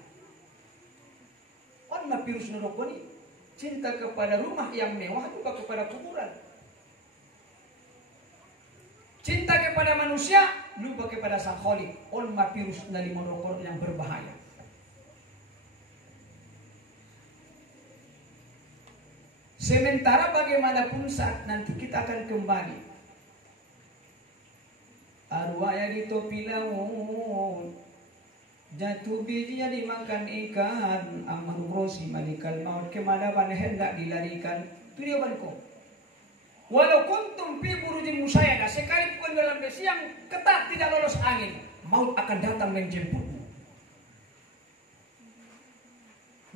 On ma virus nerokoni. Cinta kepada rumah yang mewah juga kepada kuburan. Cinta kepada manusia, lupa kepada sang khaliq. Olma virus dari monokol yang berbahaya. Sementara bagaimanapun saat nanti kita akan kembali. Arwahnya di topi laut. Jatuh bijinya dimakan ikan, amang rosi malikal maut kemana mana hendak dilarikan. Itu dia banko. Walau kuntum fi burujin musyayyada, sekalipun dalam besi yang ketat tidak lolos angin, maut akan datang menjemputmu.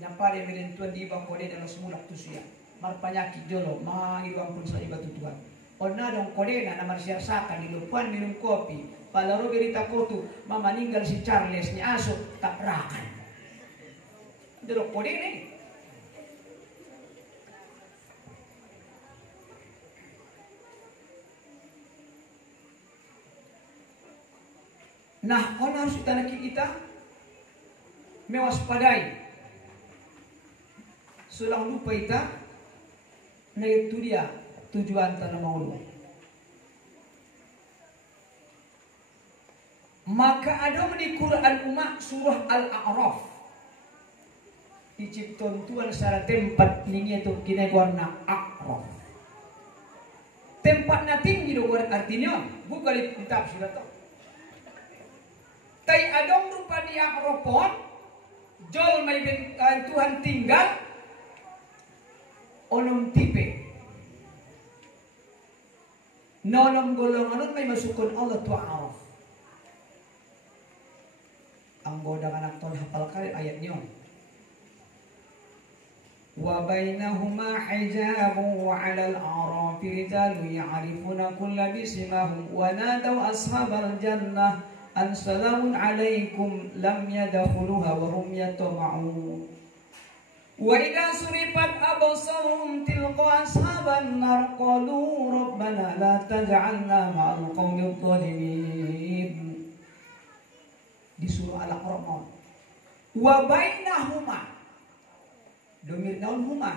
Nyampare melentuan di ibang kode dalam semulak tusia. Marpanyaki jolo, iwang pun sa iba tutuan. Onadong kode na naman siya sakan, nilupan minum kopi. Palaro berita kotu, meninggal si Charles ni aso tabrakan. Delok kode ni. Nah, on harus kita mewaspadai. Sulang lupa kita, nah itu dia tujuan tanah maulu. Maka ada di Quran umat surah Al-A'raf. Dicipton Tuhan secara tempat ini itu kini warna A'raf. Tempatnya tinggi do artinya bukan di tafsir atau. Tai adong rupa di A'raf pon, jol mai Tuhan tinggal onom tipe. Nolong golongan may masukon Allah tu A'raf. Ang bodang anak ton hafal kali ayatnya. Wa bainahuma hijabun wa 'alal a'rafi rijalun ya'rifuna kulla bisimahum wa nadaw ashabal jannah an salamun 'alaikum lam yadkhuluha wa hum yatama'un. Wa idza surifat absaruhum tilqa ashaban nar qalu rabbana la taj'alna ma'al qaumil zalimin. Di surah Al-A'raf. Wa bainahuma domir naon huma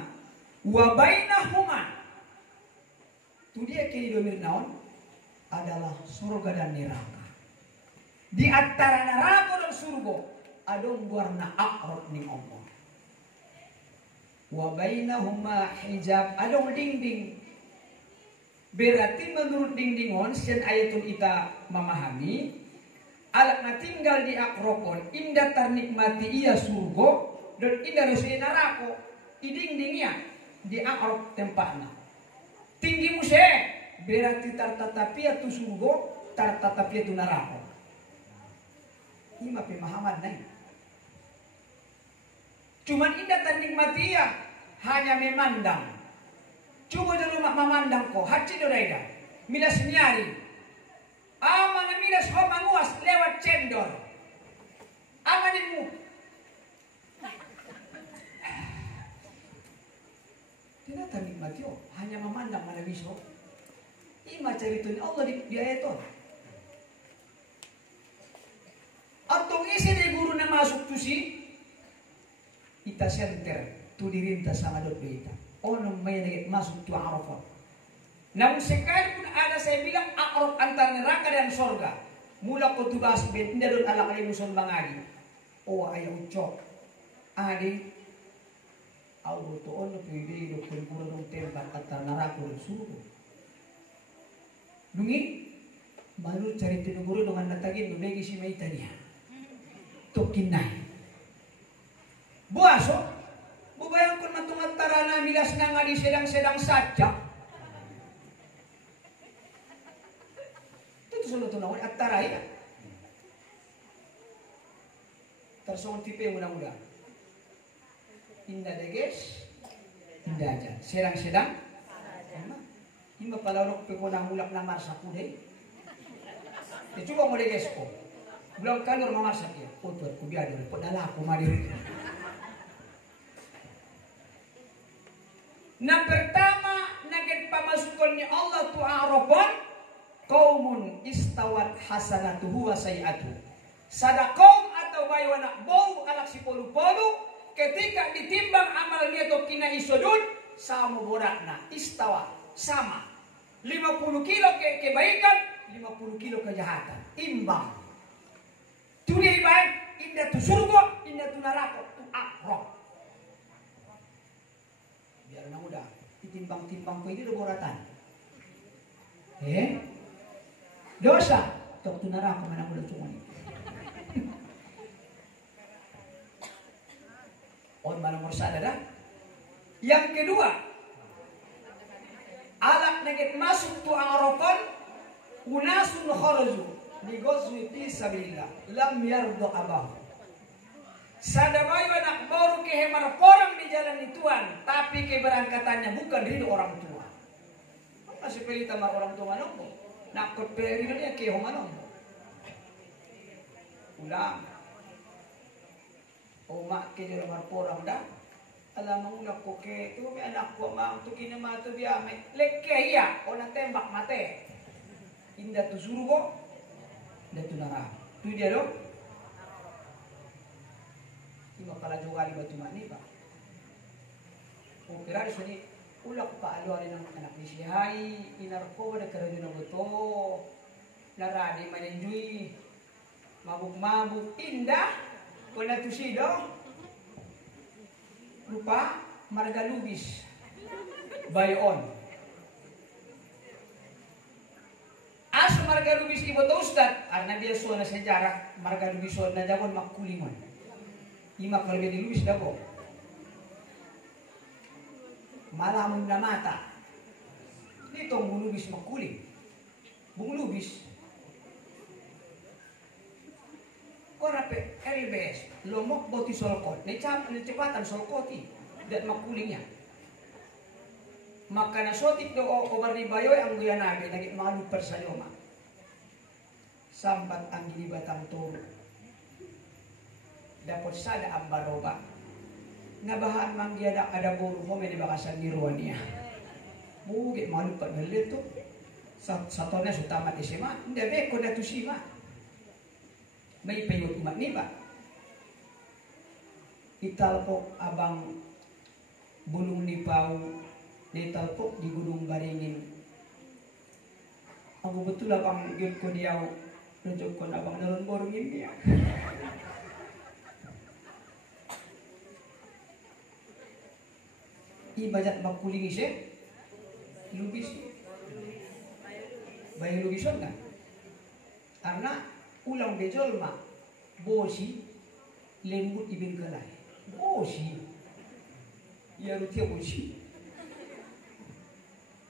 wa bainahuma itu dia kini domir naon adalah surga dan neraka. Di antara neraka dan surga adong warna akrab ning Allah. Wa bainahuma hijab, adong dinding. Berarti menurut dindingon sian ayatul ita memahami alat na tinggal di akrokon indah ternikmati ia surga dan indah rusai neraka i dindingnya di akrok tempatnya. Tinggi muse berarti tartatapia tu surga tartatapia tu neraka. Ini mah pemahaman nih. Cuman indah ternikmati ia hanya memandang. Coba dulu mak memandang ko, haci doraida, milas nyari. Amana milas ho manguas lewat cendol. Amanitmu. Tidak ternikmati oh, hanya memandang mana bisa. Ima ceritanya Allah di ayat itu. Atau isi dari guru na masuk tu si ita center tu dirinta sama dot beta. Ono may masuk tu Arafah. Namun sekalipun ada saya bilang akrab antara neraka dan sorga. Mula ko tubas bet inda don ala kali muson bangagi. Oh ayaw ucok. Adi Allah to ono pwede do kulpuro ng tempat antara neraka dan surga. Dungi baru cari tinuguro dengan natagin bumegi si maitanya. Tokinay. Buaso bubayang kun matungantara na milas na nga di sedang-sedang saja. Itu sunod tunawin at taray na. Tersong tipe mudah-mudah. Indah deges, indah aja. Sedang-sedang. Ima palawak pe ko nang ulak na marsa ko deh. Coba mo deges ko. Bulang kalor mamarsa kia. Utwat ko biado. Padala ko madiri. Na pertama naging pamasukan ni Allah tu Arafah kaumun istawat hasanatuhu wa sayi'atuhu. Sada kaum atau bayu anak bau alak si polu-polu ketika ditimbang amal dia tu kina isudun sama borakna istawa sama 50 kilo kebaikan 50 kilo kejahatan imbang. Tu dia baik indah tu surga indah tu neraka tu akrab. Biar anak muda ditimbang-timbang ko ini do boratan. Dosa tok tu neraka mana muda cuma ni. On mana morsada dah. Yang kedua, alak naget masuk tu Arafah unasun kharaju li ghazwi fi sabilillah lam yardu abahu. Sadamayo anak baru kehemar orang di jalan ituan, tapi keberangkatannya bukan ridho orang tua. Masih pelita mar orang tua manombo. Nak keperido dia keho manombo. Ulang. O mak ke jalan mar orang dah. Alam mangulak ko ke tu may anak ko mang tu kinama tu biya may lekke iya o na tembak mate. Inda tu surgo, inda tu neraka. Tu dia dong. Ima pala juga di batu mani ba. O kira di sini ulak pa alu alin ng anak ni Sihai inarko na karajo ng buto. Naradi manenjoy. Mabuk-mabuk indah. Kuna tusido. Lupa marga lubis. Bayon. Aso marga lubis ibu to ustad. Arna dia so na sejarah marga lubis so na jabon makulingon. Ima kalau dia dilubis dabo. Malamun na mata. Dito ang lubis makuling. Bung lubis. Korape LBS lomok boti solkot. Necepatan solkoti dan makulingnya. Maka nasotik do obar di bayoy ang guyanabe naging mga luper sa loma. Sambat ang ginibatang turo. Dapat sada ang baroba. Nabahan mangyada ada buru mo may bakasan ni Ruania. Mugit malupat na lito. Sa tonnya sutamat isima. Hindi beko na to sima. May payot umat ni ba? Italpok abang bulong ni Pau. Italpok di Gunung Baringin. Ang betul abang yun ko diyaw Rejok kon abang dalam borong ini ya. Ibajat makuling isya lubis bayi lubison kan karena ulang bejol mak bosi lembut ibin kelai bosi ya rutia bosi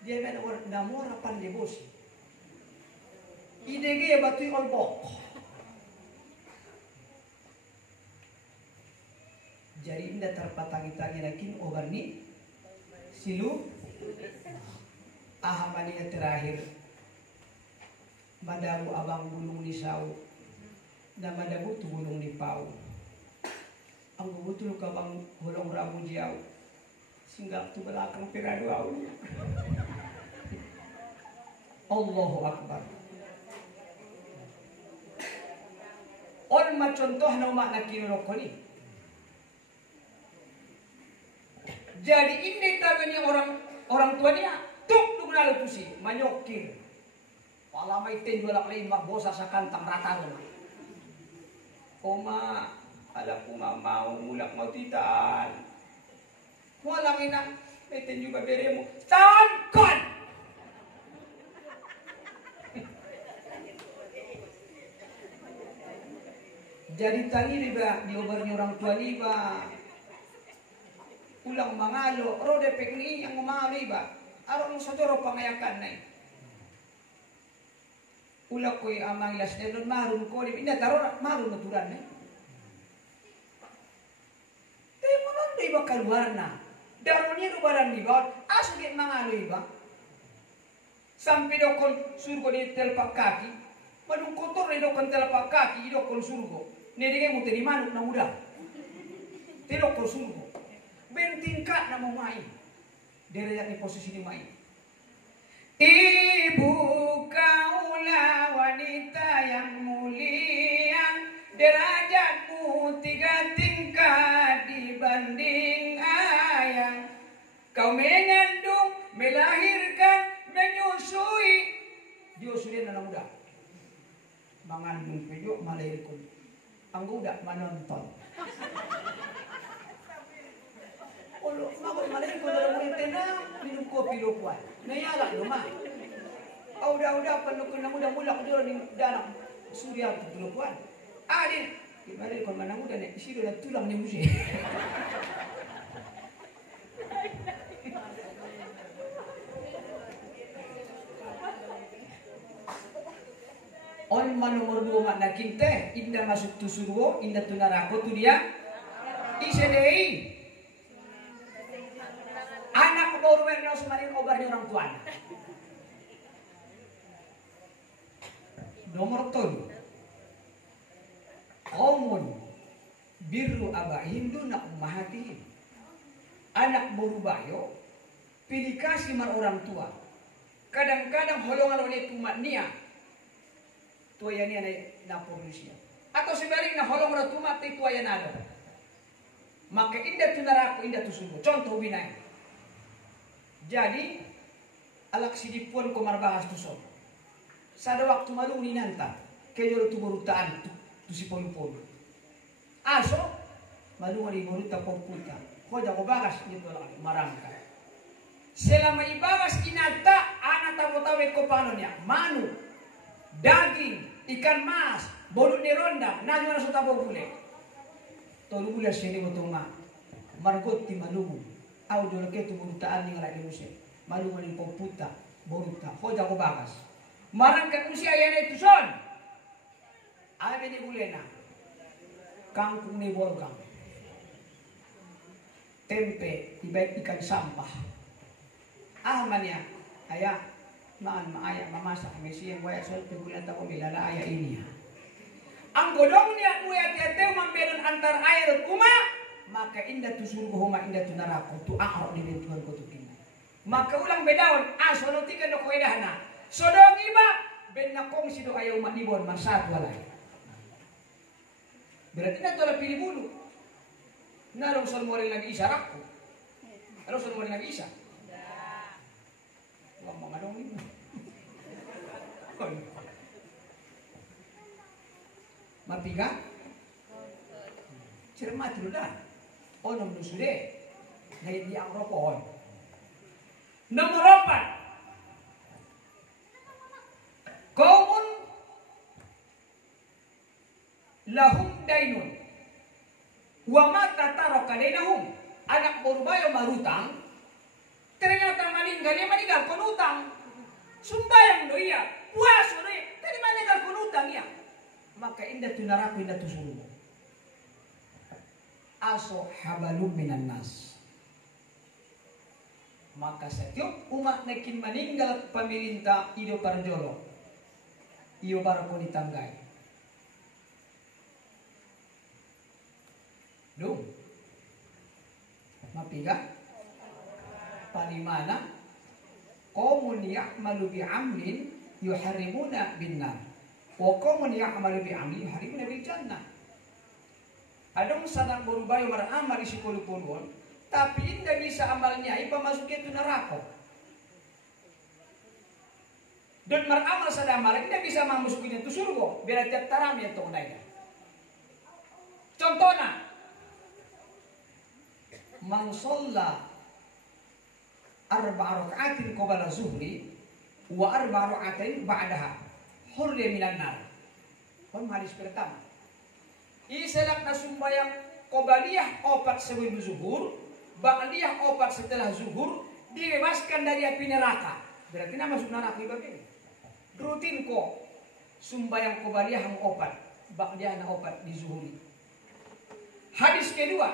dia kan orang namor rapan dia bosi idege batu olbok jadi indah terpatagi-tagi nakin ogar ni silu ahamania terakhir madabu abang bulung di sau dan madabu tu bulung di pau ang betul ka bang hulong rabu jauh singgap tu belakang piradu au Allahu Akbar on ma contoh na umak na kinurok ni jadi ini taganya orang tua dia tuk lalu pusi manyokir pala may tenjolak lain magbosa sa kantang rata doon Oma ala ko mau mulak mau titaan walang ina may tenjo ka bere mo tangkon jadi tani riba diobarnya orang tua riba ulang mangalo rode pekni yang ngomali ba aron sa doro pangayakan nay ulak koy amang las ne don marun ko di ina taro marun naturan nay te mo non di ba kalwarna daro ni rubaran ni ba aso di mangalo iba sampai dokon surgo di telpak kaki madung kotor ni dokon telpak kaki dokon surgo ne dinge mo teri manuk na muda te dokon surgo bentingkat na mau main derajat ni posisi ni main ibu kaulah wanita yang mulia derajatmu 3 tingkat dibanding ayah kau mengandung melahirkan menyusui diusuli anak muda mengandung pejo melahirkan anggo udah menonton Olo, mago malay ko na mo tenang minum kopi lo kuat. Nayala lo ma. Udah panukun na muda ko ni dalam surya lo kuat. Adin, di malay ko manang muda ne isi do tulang ni musi. On nomor 2 mak nakin teh indah masuk tu surga indah tu neraka tu dia isedei anak baru yang semarin obarnya orang tua. Nomor 3 Qaumun birru abaihim duna ummahatihim. Anak baru bayo pilih kasih mar orang tua. Kadang-kadang holongan oleh tumat nia. Tua yani na porusia. Atau sebaliknya holong orang tumat tua yang ada. Maka indah tu neraka indah tu surga. Contoh binai. Jadi alak sidipun ko marbahas tu so. Sada waktu malu ni nanta kejoro tu borutaan tu si polu-polu. Aso malu ni boruta poputa. Koja ko bagas ni to marangka. Selama ibagas inata ana tamu-tamu ko panonya. Manu, daging, ikan mas, bolu ni ronda, nanyo na sa tabo bule. Tolu bule sini botoma. Margot ti malumu. Au dolo ke tu burutaan ni ngalai musi malu maling poputa boruta hoja ko bagas marang kat musi ayana itu son ame ni bulena kangkung ni borgang tempe ibait ikan sampah mania ayah maan maaya mamasak mesi yang waya sol bulan tako milala ayah ini ang godong niya muya tiateu mambelon antar air kuma maka indah tu surga homa indah tu neraka tu akhir di Tuhan ko tu kina maka ulang bedaon aso no tiga no koedahna sodong iba ben na kong sido ayaw manibon marsat walay berarti na tola pilih bulu narong son mo rin lagi isa rakko narong son mo rin lagi isa wag mga dong ito Mapiga? Cermat dulu dah. Nomor sudah. Ngayon di ang ropon. Nomor 4. Kaumun lahum dainun. Wa mata taraka dainahum. Anak barubayo marutang. Ternyata meninggal konutang. Sumbayang do iya. Puaso do iya. Tadi meninggal konutang iya. Maka indah tu naraku indah tu suruh. Aso habalum minan nas. Maka setiap umat nekin meninggal pemerintah ido parjolo. Iyo barakoni tanggai. Dong. Mapiga? Palimana? Qaumun ya'malu bi'amlin yuharrimuna binnar. Wa qaumun ya'malu bi'amlin yuharrimuna bil jannah. Adong sadar barubayo beramal isi puluh-puluhan, tapi tidak bisa amalnya ipa masuknya itu neraka. Dan beramal sadar amal tidak bisa masukinnya itu surga. Biar tiap taram ya itu naiknya. Contohnya, man sholla arba'a raka'atin qabla zuhri wa arba'a raka'atin ba'daha hurriya minan nar. Hadis pertama. Iselak na sumbayang qobaliyah 4 sebelum zuhur, ba'diyah 4 setelah zuhur, dibebaskan dari api neraka. Berarti na masuk neraka ibadah. Rutin ko sumbayang qobaliyah 4, ba'diyah na 4 di zuhur. Hadis kedua,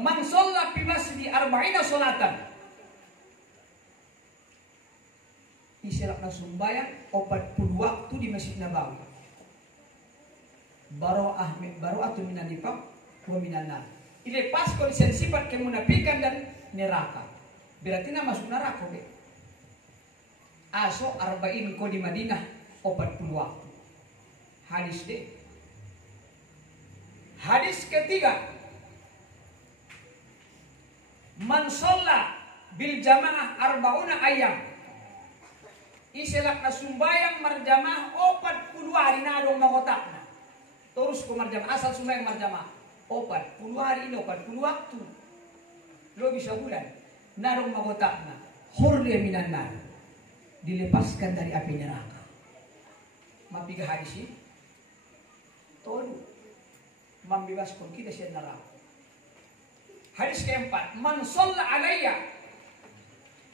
man shalla fi masjid arba'ina sholatan. Iselak na sumbayang 40 waktu di Masjid Nabawi. Baro'atu minan nifaq wa minan nar. Dilepas kondisi sifat kemunafikan dan neraka. Berarti na masuk neraka be. Aso arba'in ko di Madinah 40 waktu. Hadis deh. Hadis ketiga. Man shalla bil jamaah arba'una ayyam. Iselak na sumbayang marjamaah 40 hari na adong makotakna. Terus ko marjamaah asal sumbayang marjamaah 40 hari ini 40 waktu. Lo bisa bulan. Narong makotakna. Hurriya minan nar. Dilepaskan dari api neraka. Mapiga hadis ini. Tolu. Membebaskan kita dari neraka. Hadis keempat. Man shalla alayya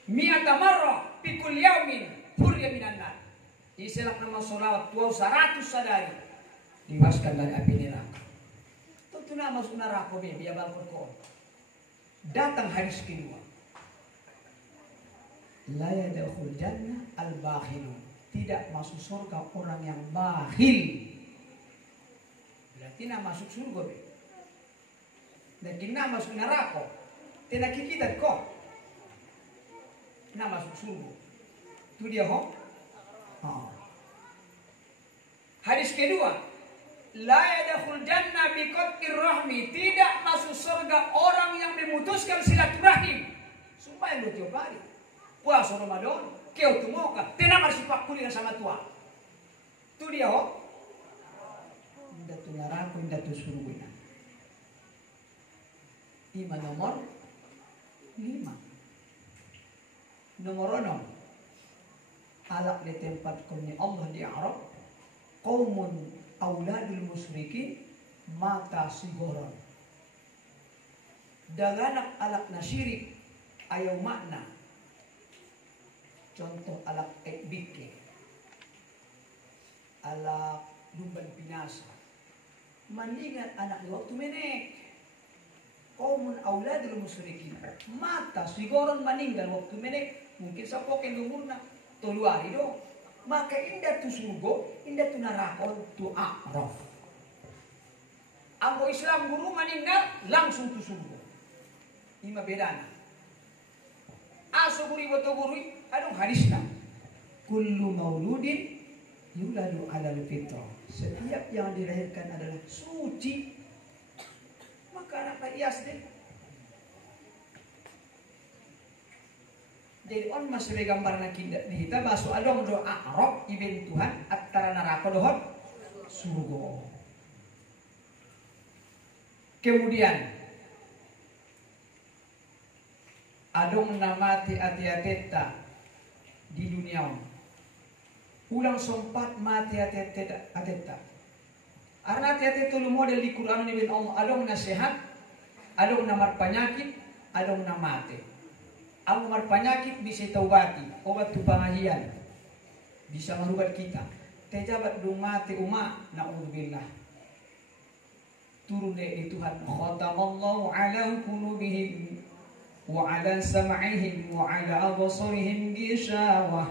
mi'ata marrah fi kulli yaumin hurriya minan nar. Iselak nama sholawat 100 sadari. Dibebaskan dari api neraka. Tentu nama masuk neraka biar balkon ko. Datang hadis kedua. La yadkhul jannah al-bakhilun. Tidak masuk surga orang yang bakhil. Berarti nama masuk surga be. Dan kita masuk neraka. Tidak kita kok. Nama masuk surga. Itu dia ho. Hadis kedua. La yadkhul jannah biqat'ir rahmi. Tidak masuk surga orang yang memutuskan silaturahim. Supaya lu tiap hari puasa Ramadan, kau tumoka, tidak masih pak kuliah sama tua. Itu dia ho. Indah tu neraka, indah tu surga. Ima nomor 5. Nomor 6. Alak di tempat kumni Allah di Arab. Qaumun auladul musyrikin mata sigoron. Daganak alak nasyirik ayaw makna. Contoh alak ekbike. Alak lumban pinasa. Maningat anak waktu menek. Qaumun auladul musyrikin mata sigoron meninggal waktu menek. Mungkin sa poken lumurna 3 hari do. Maka indah tu surga, indah tu neraka tu A'raf. Ambo Islam guru meninggal langsung tu surga. Ima bedana. Aso guri boto guri, adong hadisna. Kullu mauludin yuladu alal fitrah. Setiap yang dilahirkan adalah suci. Maka anak ias deh. Jadi on masih gambar nak kita basu adong doa Arab iben Tuhan antara neraka dohon surga. Kemudian adong namati ati-ateta di dunia. Ulang sempat mati ati-ateta. Karena ati-ateta lu model di Quran ni Allah. Adong na sehat, adong na marpanyakit, adong na mati. Ang marpanyakit bisa taubati, obat tu pengajian bisa merubat kita. Tejabat dung mati na'udzubillah. Turun dari Tuhan. Khatamallahu ala qulubihim wa ala sam'ihim wa ala absarihim ghishawah.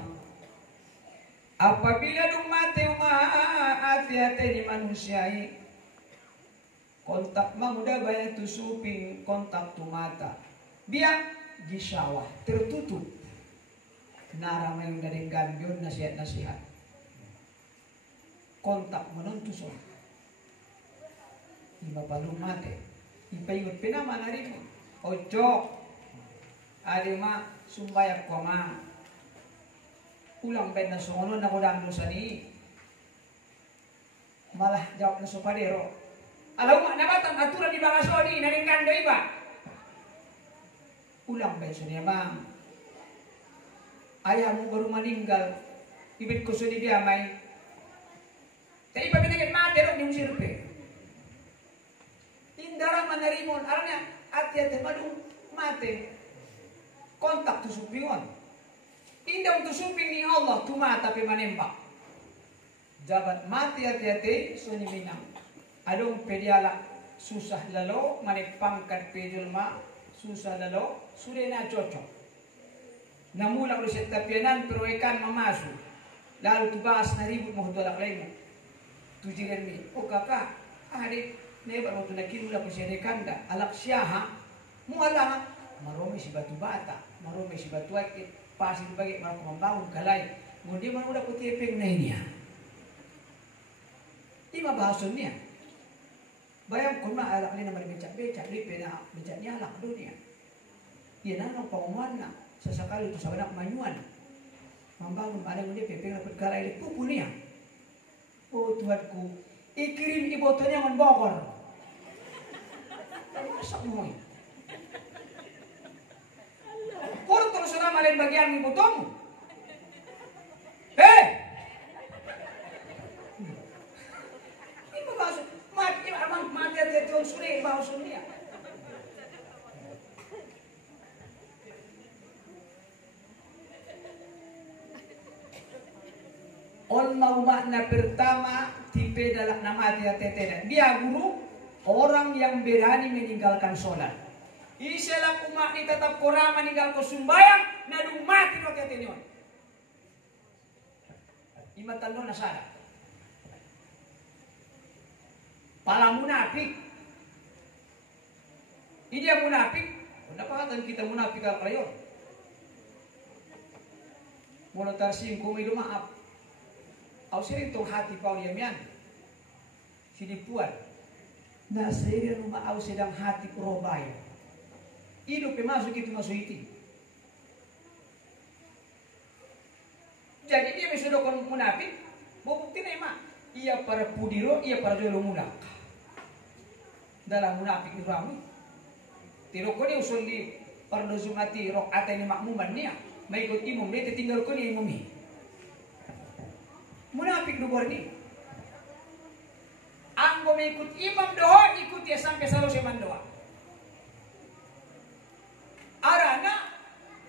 Apabila dung mati hati-hati di manusia kontak mudah banyak tusupin kontak tu mata. Biar ghishawah tertutup. Naramay yung daring gambion nasihat. Kontak menuntus orang. Iba palung mati. Ipayot pinaman hari mo. Ojo. Ari ma sumbayak ko ma. Ulang ben na sungunon na kudang dosa ni. Malah jawab na supadero. Alam mo, nabatang aturan di Bangasoni, naringkando iba. Ulang ben so niya bang. Ayah mo baru meninggal. Ibig ko suni dia may. Tapi iba pinagit mati ron yung sirpe. Indara manarimon. Aranya hati-hati madung mati. Kontak tusupingon. Indang tusuping ni Allah tumata pi manembak. Jabat mati hati-hati suni minang. Adong pediala susah lalo manipangkat pedulma susah lalo sudah na cocok. Namula ko siya tapianan pero ikan mamaso. Lalu tubas na ribut mo hudolak lain mo. Tujiran mi. O kakak. Adik. Neba mo ito nakinula ko siya rekanda. Alak siya ha. Muala ha. Marumi si batu bata. Marumi si batu akit. Pasin bagi mga kumambangon kalay. Ngundi man udah ko tipeng na niya. Di mabahason niya. Bayang kung maalak niya naman becak-becak. Lipe na becak niya alak doon niya. Yan ang pangumuan na. Sasakali itu sa anak manyuan. Membangun pada dia pepeng dapat galai di pupu niya. Oh Tuhanku, ikirim ibotonya ngan Bogor. Masak mo ya. Puro terus na malin bagian ibotomu. Hei! Iba bahasa mati at yung suri bahasa niya. On mau makna pertama tipe dalam nama hati-hati. Dia guru orang yang berani meninggalkan sholat. Isalah umat ni tetap korang meninggal ko sumbayang nadung mati no hati-hati niyon. Imatan do na sana. Pala munafik. Ini yang munafik. Napakatan kita munafik al kayo. Mula tarsing kumilu maaf. Au sering tong hati pau yamian. Sinipuan. Na sering rumah au sedang hati kurobay. Hidup masuk itu masuk itu. Jadi dia sudah kon munafik, bukti nema. Ia para pudiro, ia para jolo mudak. Dalam munafik itu rami. Tiro ko ni usul di pardozumati rokaat ni makmuman niya. May ikut imam dia tinggal ko ni imam ni. Munafik luar ni. Anggo mengikut imam doa, ikut dia sampai selalu seman doa. Arana,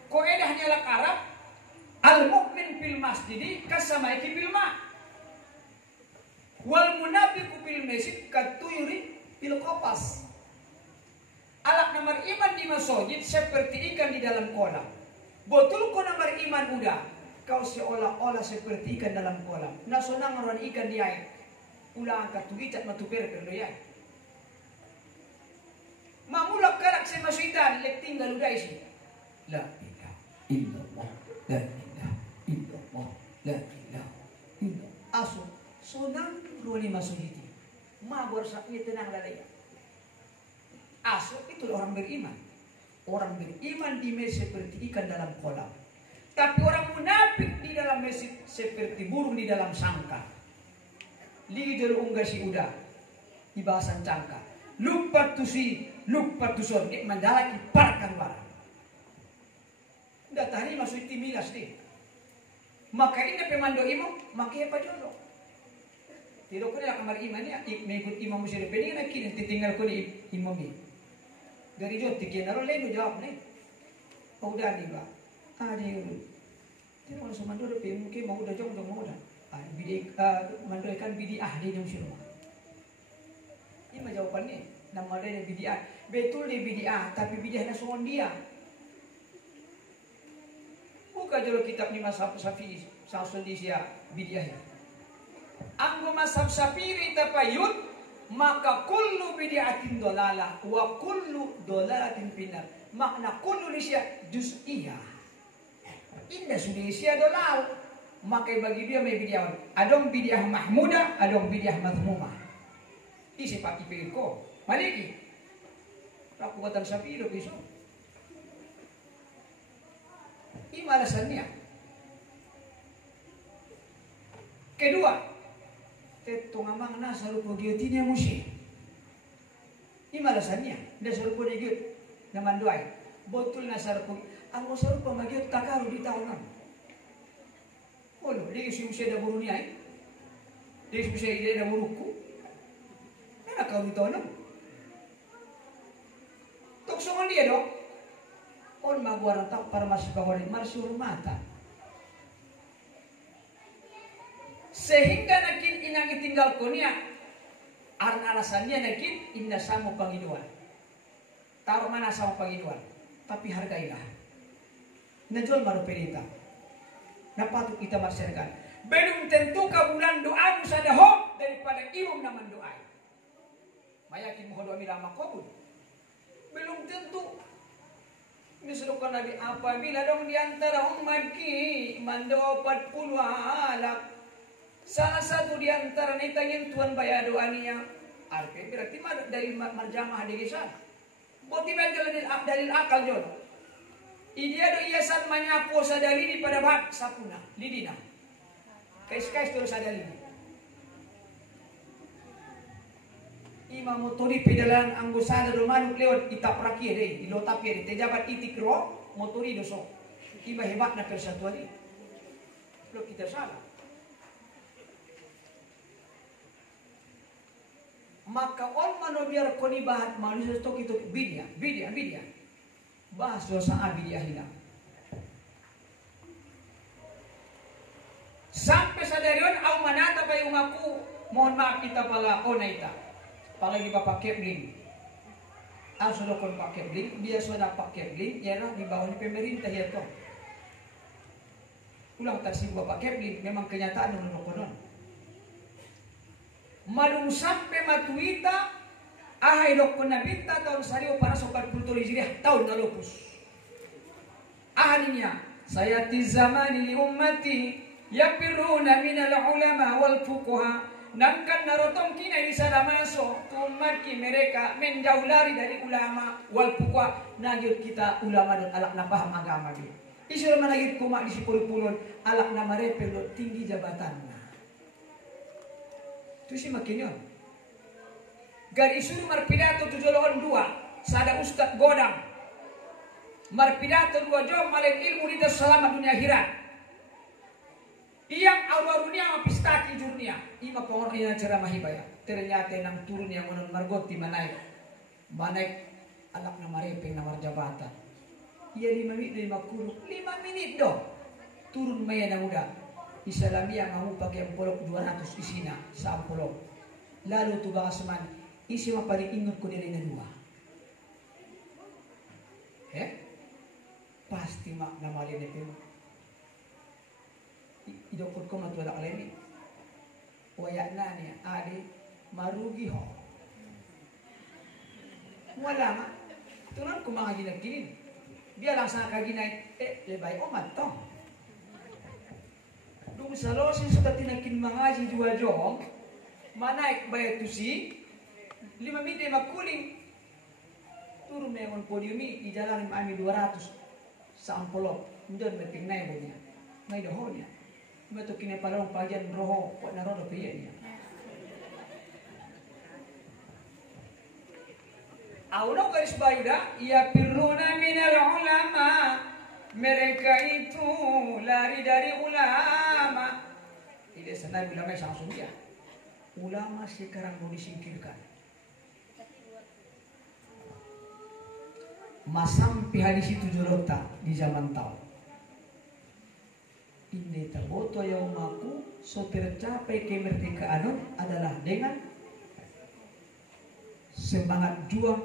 koedahnya lak Arab, al-mu'min fil masjidi kasamaiki fil ma. Wal munafiqu fil masjid katuyuri fil qapas. Alak nomor iman di masjid seperti ikan di dalam kolam. Betul ko nomor iman udah. Kau seolah-olah seperti ikan dalam kolam. Nasonang orang ikan di air. Ulang angkat tugicat matuper perdoyan. Mamulak karak sa masuitan, lek tinggal udah isi. La ilaha illallah, la ilaha illallah, la ilaha illallah. Aso, sonang ruani masuhiti. Mabor saknya tenang lalaya. Aso itu orang beriman. Orang beriman di mes seperti ikan dalam kolam. Tapi orang munafik di dalam masjid seperti burung di dalam sangkar. Ligi jero ungga si udah di bahasan cangka. lupa tu son, mandala ki parkan barang. Nda tari masuk timilas deh. Maka ini pemando imam, maka apa jodoh? Tidak ko nila kamar iman niya, ikut imam musir pwede na kini titinggal ko ni imam ni. Dari jod tikin na ron leno jawab ni. Udah di ba? Di ulo. Tidak ko sa mando pe mungkin mau udah jong mau udah. Bidi mando ikan bidi ahli ng sirma. Ima jawabannya, nama dia bidi ah. Betul dia bidi ah, tapi bidi na songon dia. Buka jero kitab ni Mazhab Syafi'i, Syafi'i bidi ah. Anggo mazhab Syafi'i tapayun, maka kullu bid'atin dolalah wa kullu dolalatin finnar. Makna kullu lisya juz'iyah. Indah sudah isya dolal. Maka bagi dia may bid'ah. Adong bid'ah mahmudah, adong bid'ah madhmumah. Isi paki pikir ko. Maliki. Rakuatan Syafi'i do piso. Ima alasannya. Kedua, tungamang na sarupo giotinya musi. Ima alasannya, da sarupo di giot naman doay. Botol na sarupo. Ang sarupo magiot takaru di tahunan. Olo, di si musi da buru niya. Di si musi da buruku. Na kau di tahunan. Tuksongan dia dong. On maguarang tak para masih kawarin marsur mata. Sehingga nakin inang itinggal ko niya, ang alasannya nakin inasa mo Panginoon. Taruh mana sama Panginoon, tapi hargailah. Najol maru perita, napatut kita masyarakat. Belum tentu kabulan doa sa daho daripada imam naman doa. Mayakin mo doa milama kabul. Belum tentu. Misrukan Nabi apabila dong diantara umat ki mando 40 alak. Salah satu di antara nitangin Tuhan bayar doa niya. Arti berarti dari marjamah di kisah. Boti dalil akal jon. Idia do iasan manyapo sa dalili pada bat sapuna lidina. Kais-kais terus sa dalili. Ima motori pedalan anggosana do manuk lewat itaprak ye deh, ilotap ye deh. Tejabat itik ro motori doso. Ima hebat na persatuan ini. Lo kita salah. Maka orang biar koni bahat manusia stok itu bidia. Bahas dosa bidia hilang. Sampai sadarion au manata bayu ngaku mohon maaf kita pala onaita. Apalagi Bapak Kepling. Sudah kon Pak Kepling, dia sudah Pak Kepling, ya di bawah pemerintah ya toh. Ulang taksi Bapak Kepling, memang kenyataan menurut konon. Malung sampai matuita, ahai dok penabita tahun sariwa para sobat kultur hijriah tahun nalopus. Ahlinya, saya di zaman ini ummati, yapiruna minal ulama wal fuqaha. Nangkan narotong kina di sana masuk tumat ki mereka menjauh lari dari ulama wal fuqaha nagyut kita ulama dan alak na paham agama gitu. Isu managit kumak di sipul-pulun alak na marepel tinggi jabatannya. Itu sih makin yon. Gari suruh marpidato 7 sada Ustad Godang. Marpidato 2 jam malen ilmu di selamat dunia akhirat. Iyang awal dunia mapistaki dunia. Ima pengorang ina ceramah hibaya. Ternyata nang turun yang menon margoti manaik alak na marepeng na marjabatan. Iya 5 menit 50. 5 menit dong. Turun maya na udah. Islamia ngamu pakai empolok 200 isina sa empolok. Lalu tu bahas man isi mah paling ingat ko diri na 2. Pasti mak namali na pino. Idokot ko matuwala kalemi. Wayak na niya, adi, marugi ho. Wala nga. Tunan ko mga ginagkinin. Dia lang sa kaginay, lebay omat to. Dung sa losin sudah tinakin mga 2 jom, manaik bayat tusi, 5 menit makuling. Turun na yung podiumi, ijalan kami 200 sa ampolok. Hindi meting na yung niya. May daho niya. Betul kini parang pagian roho kuat narodo piye niya. Auno garis bayuda, ya firruna minal ulama. Mereka itu lari dari ulama. Tidak senang ulama yang langsung dia. Ulama sekarang mau disingkirkan. Masampi hadis itu jorota di zaman tahu. Ini taboto yang maku so tercapai kemerdekaan adalah dengan semangat juang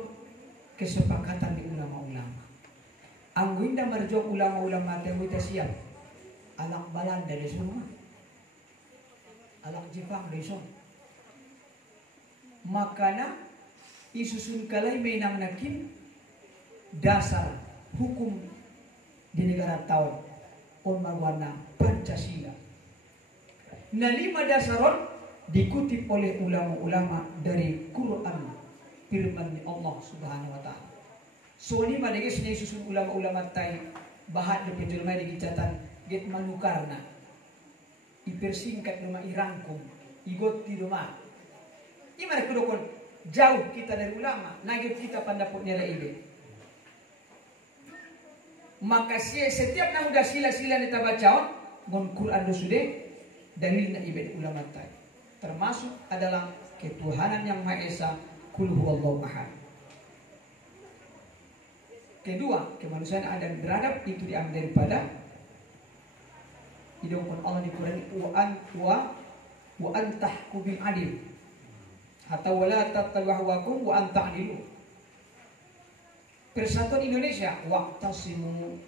kesepakatan di ulama-ulama. Anggo inda marjuang ulama-ulama yang kita siap. Alak Belanda di semua. Alak Jepang di semua. Makana isusun kalai menang nakin dasar hukum di negara tahun on marwana Pancasila. Nah 5 dasaron dikutip oleh ulama-ulama dari Quran firman Allah Subhanahu wa taala. So ni madege sini susun ulama-ulama tai bahat de penjelma di gicatan get manukarna. Ipersingkat rumah irangkum, igot di rumah. Imana kedokon jauh kita dari ulama, nagit kita pandapotnya ibe. Maka setiap nang udah sila-sila kita baca mon Quran do sude dalilna ibe ulama tai. Termasuk adalah ketuhanan yang Maha Esa, Qul huwallahu ahad. Kedua, kemanusiaan ada beradab itu diambil daripada hidupkan Allah di Quran wa antahku bil adil hatta wala tattabahuwakum wa anta'dilu. Persatuan Indonesia waqtasimu.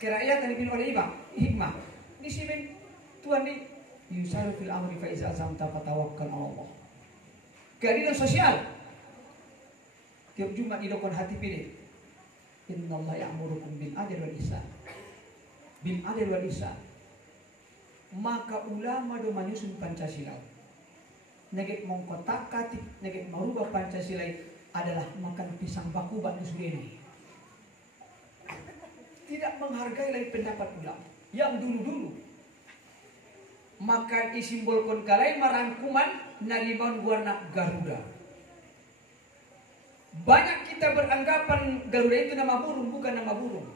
Kerakyatan dipilih oleh hikmah. Di sini Tuhan di yusaru fil amri fa iza azamta fatawakkal 'ala Allah. Keadilan sosial. Tiap Jumat idokon hati pilih. Innallaha ya'murukum bil adli wal ihsan. Bil adli wal ihsan. Maka ulama do menyusun Pancasila. Neget mengkotak katik, neget merubah Pancasila adalah makan pisang baku bak nusudeni. Tidak menghargai lagi pendapat ulama yang dulu-dulu. Maka disimbolkan kalai marangkuman naliman warna Garuda. Banyak kita beranggapan Garuda itu nama burung, bukan nama burung.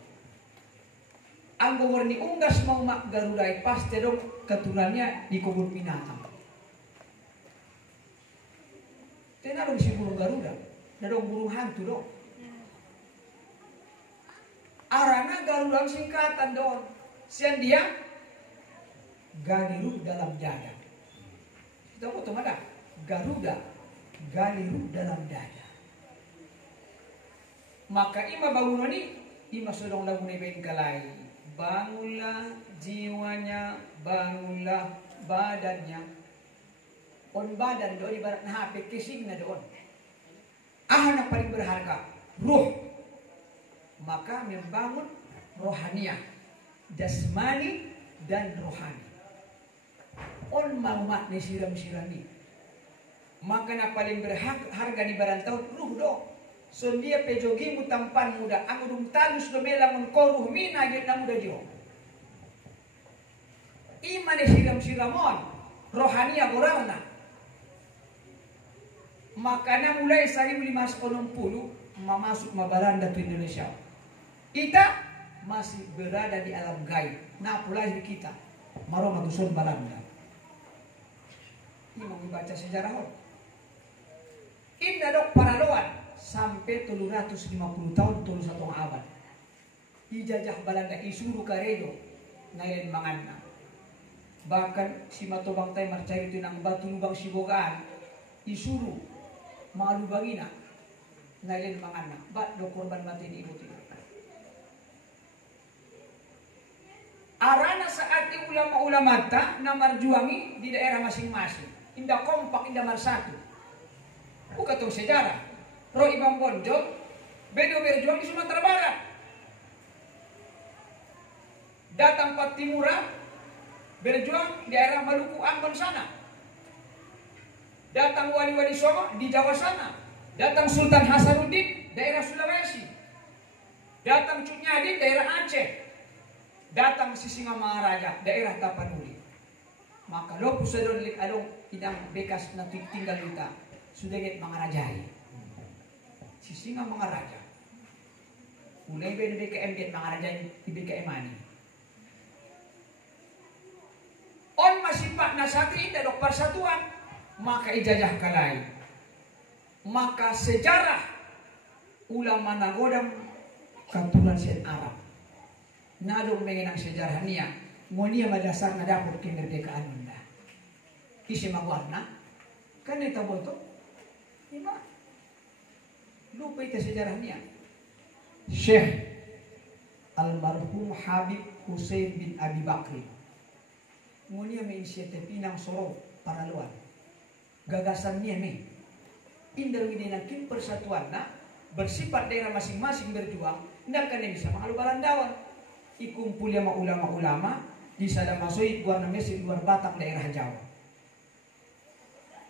Anggo warni unggas mau mak Garuda pasti dong keturunannya di kebun binatang. Kenapa disebut burung Garuda? Ada dong burung hantu dong. Arana Garuda singkatan dong. Sian dia Galiru dalam dada. Kita mau tahu mana? Garuda Galiru dalam dada. Maka ima bangunan ini ima sedang lagu neben kalai. Bangunlah jiwanya, bangunlah badannya. On badan doon ibarat na HP kising na doon. Ahana paling berharga, ruh. Maka membangun rohaniah, jasmani dan rohani. On mamat ni siram-sirami. Maka na paling berharga di barantau ruh doon. So dia pejogi mu tampan muda, ang udung talus do melangun koruh mina git na muda jo. Imane siram-siramon, rohania borarna. Makanya mulai 1560 masuk Belanda ke Indonesia. Kita masih berada di alam gaib. Nah pulai kita, maroma dusun Belanda. Ini mau membaca sejarah hol. Indah dok paraloan. Sampai 350 tahun, 1 abad. Ijajah Belanda isuru karedo ngailen manganna. Bahkan si matobang tay marcari itu nang batu lubang sibogaan isuru malubangina ngailen manganna. Bat do korban mati di ibu tidak. Arana saat di ulama-ulama ta namarjuangi di daerah masing-masing. Indah kompak, indah marsatu. Bukan tahu sejarah. Roh Imam Bonjol, bedo berjuang di Sumatera Barat. Datang Pak Timura, berjuang di daerah Maluku Ambon sana. Datang Wali-Wali Songo di Jawa sana. Datang Sultan Hasanuddin, daerah Sulawesi. Datang Cut Nyadin, daerah Aceh. Datang Sisingamaraja, daerah Tapanuli. Maka lo pusadon lik along idang bekas na tinggal kita sudah get mangarajai. Si singa mangaraja. Mulai dari BKM get mangarajai di BKM ani. On masih pak nasati dadok persatuan maka ijazah kalai. Maka sejarah ulama nagodam katulan sen Arab. Nadong mengenang sejarah niya. Ngonia madasar na dapur kemerdekaan Anda. Isi magwarna. Kan ito boto. Ima. Lupa ito sejarah niya. Syekh almarhum Habib Hussein bin Abi Bakri. Ngonia may inisiatif pinang soro para luar. Gagasan niya may. Indal ngidinakin persatuan na bersifat daerah masing-masing berjuang. Ndak kan bisa mengalubalan dawan. Ikumpul yang ulama-ulama di sada masoi guarna mesi luar Batak daerah Jawa.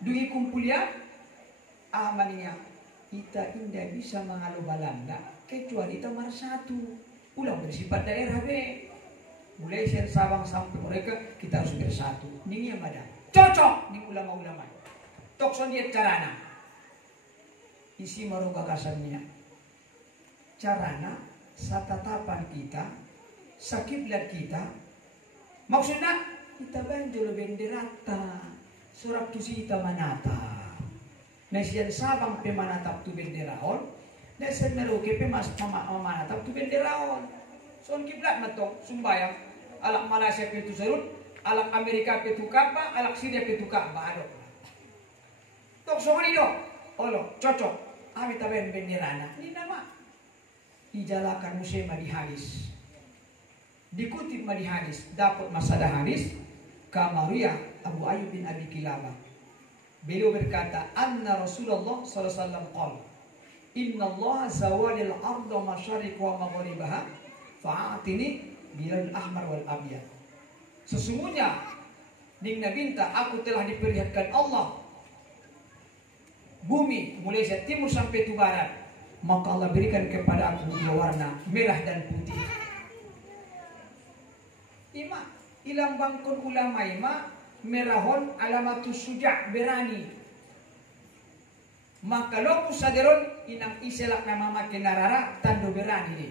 Dui kumpul ya amaninya kita indah bisa mengalubalan kecuali kita satu. Ulang bersifat daerah be. Mulai dari Sabang sampai mereka kita harus bersatu. Ini yang ada. Cocok di ulama-ulama. Tokson dia carana. Isi maru gagasannya. Carana satatapan kita, sakiblat kita. Maksudnya kita banjol benderata. Surat tu sita manata. Nasian Sabang pemanatap tu benderahon. Nasian Merauke pemanatap tu benderahon. Soal kiblat matok sumbayang. Alak Malaysia petu serut, alak Amerika petu kapa, alak Syria petu kapa. Adok. Tok soal itu, olo cocok. Kami taben benderana. Ini nama. Dijalakan musim di hadis. Dikutip di hadis, dapat masalah hadis. Kamaruya Abu Ayyub bin Abi Kilabah. Beliau berkata, Anna Rasulullah SAW qala, Inna Allah zawalil arda masyariq wa maghribaha fa'atini bilal ahmar wal abyad. Sesungguhnya Dingna binta aku telah diperlihatkan Allah bumi mulai dari timur sampai ke barat, maka Allah berikan kepada aku dua warna merah dan putih. Ima ilang bangkon ulama ima merahon alamatus suja' berani. Maka lokus saderon inang iselak nama makin narara tando berani ni.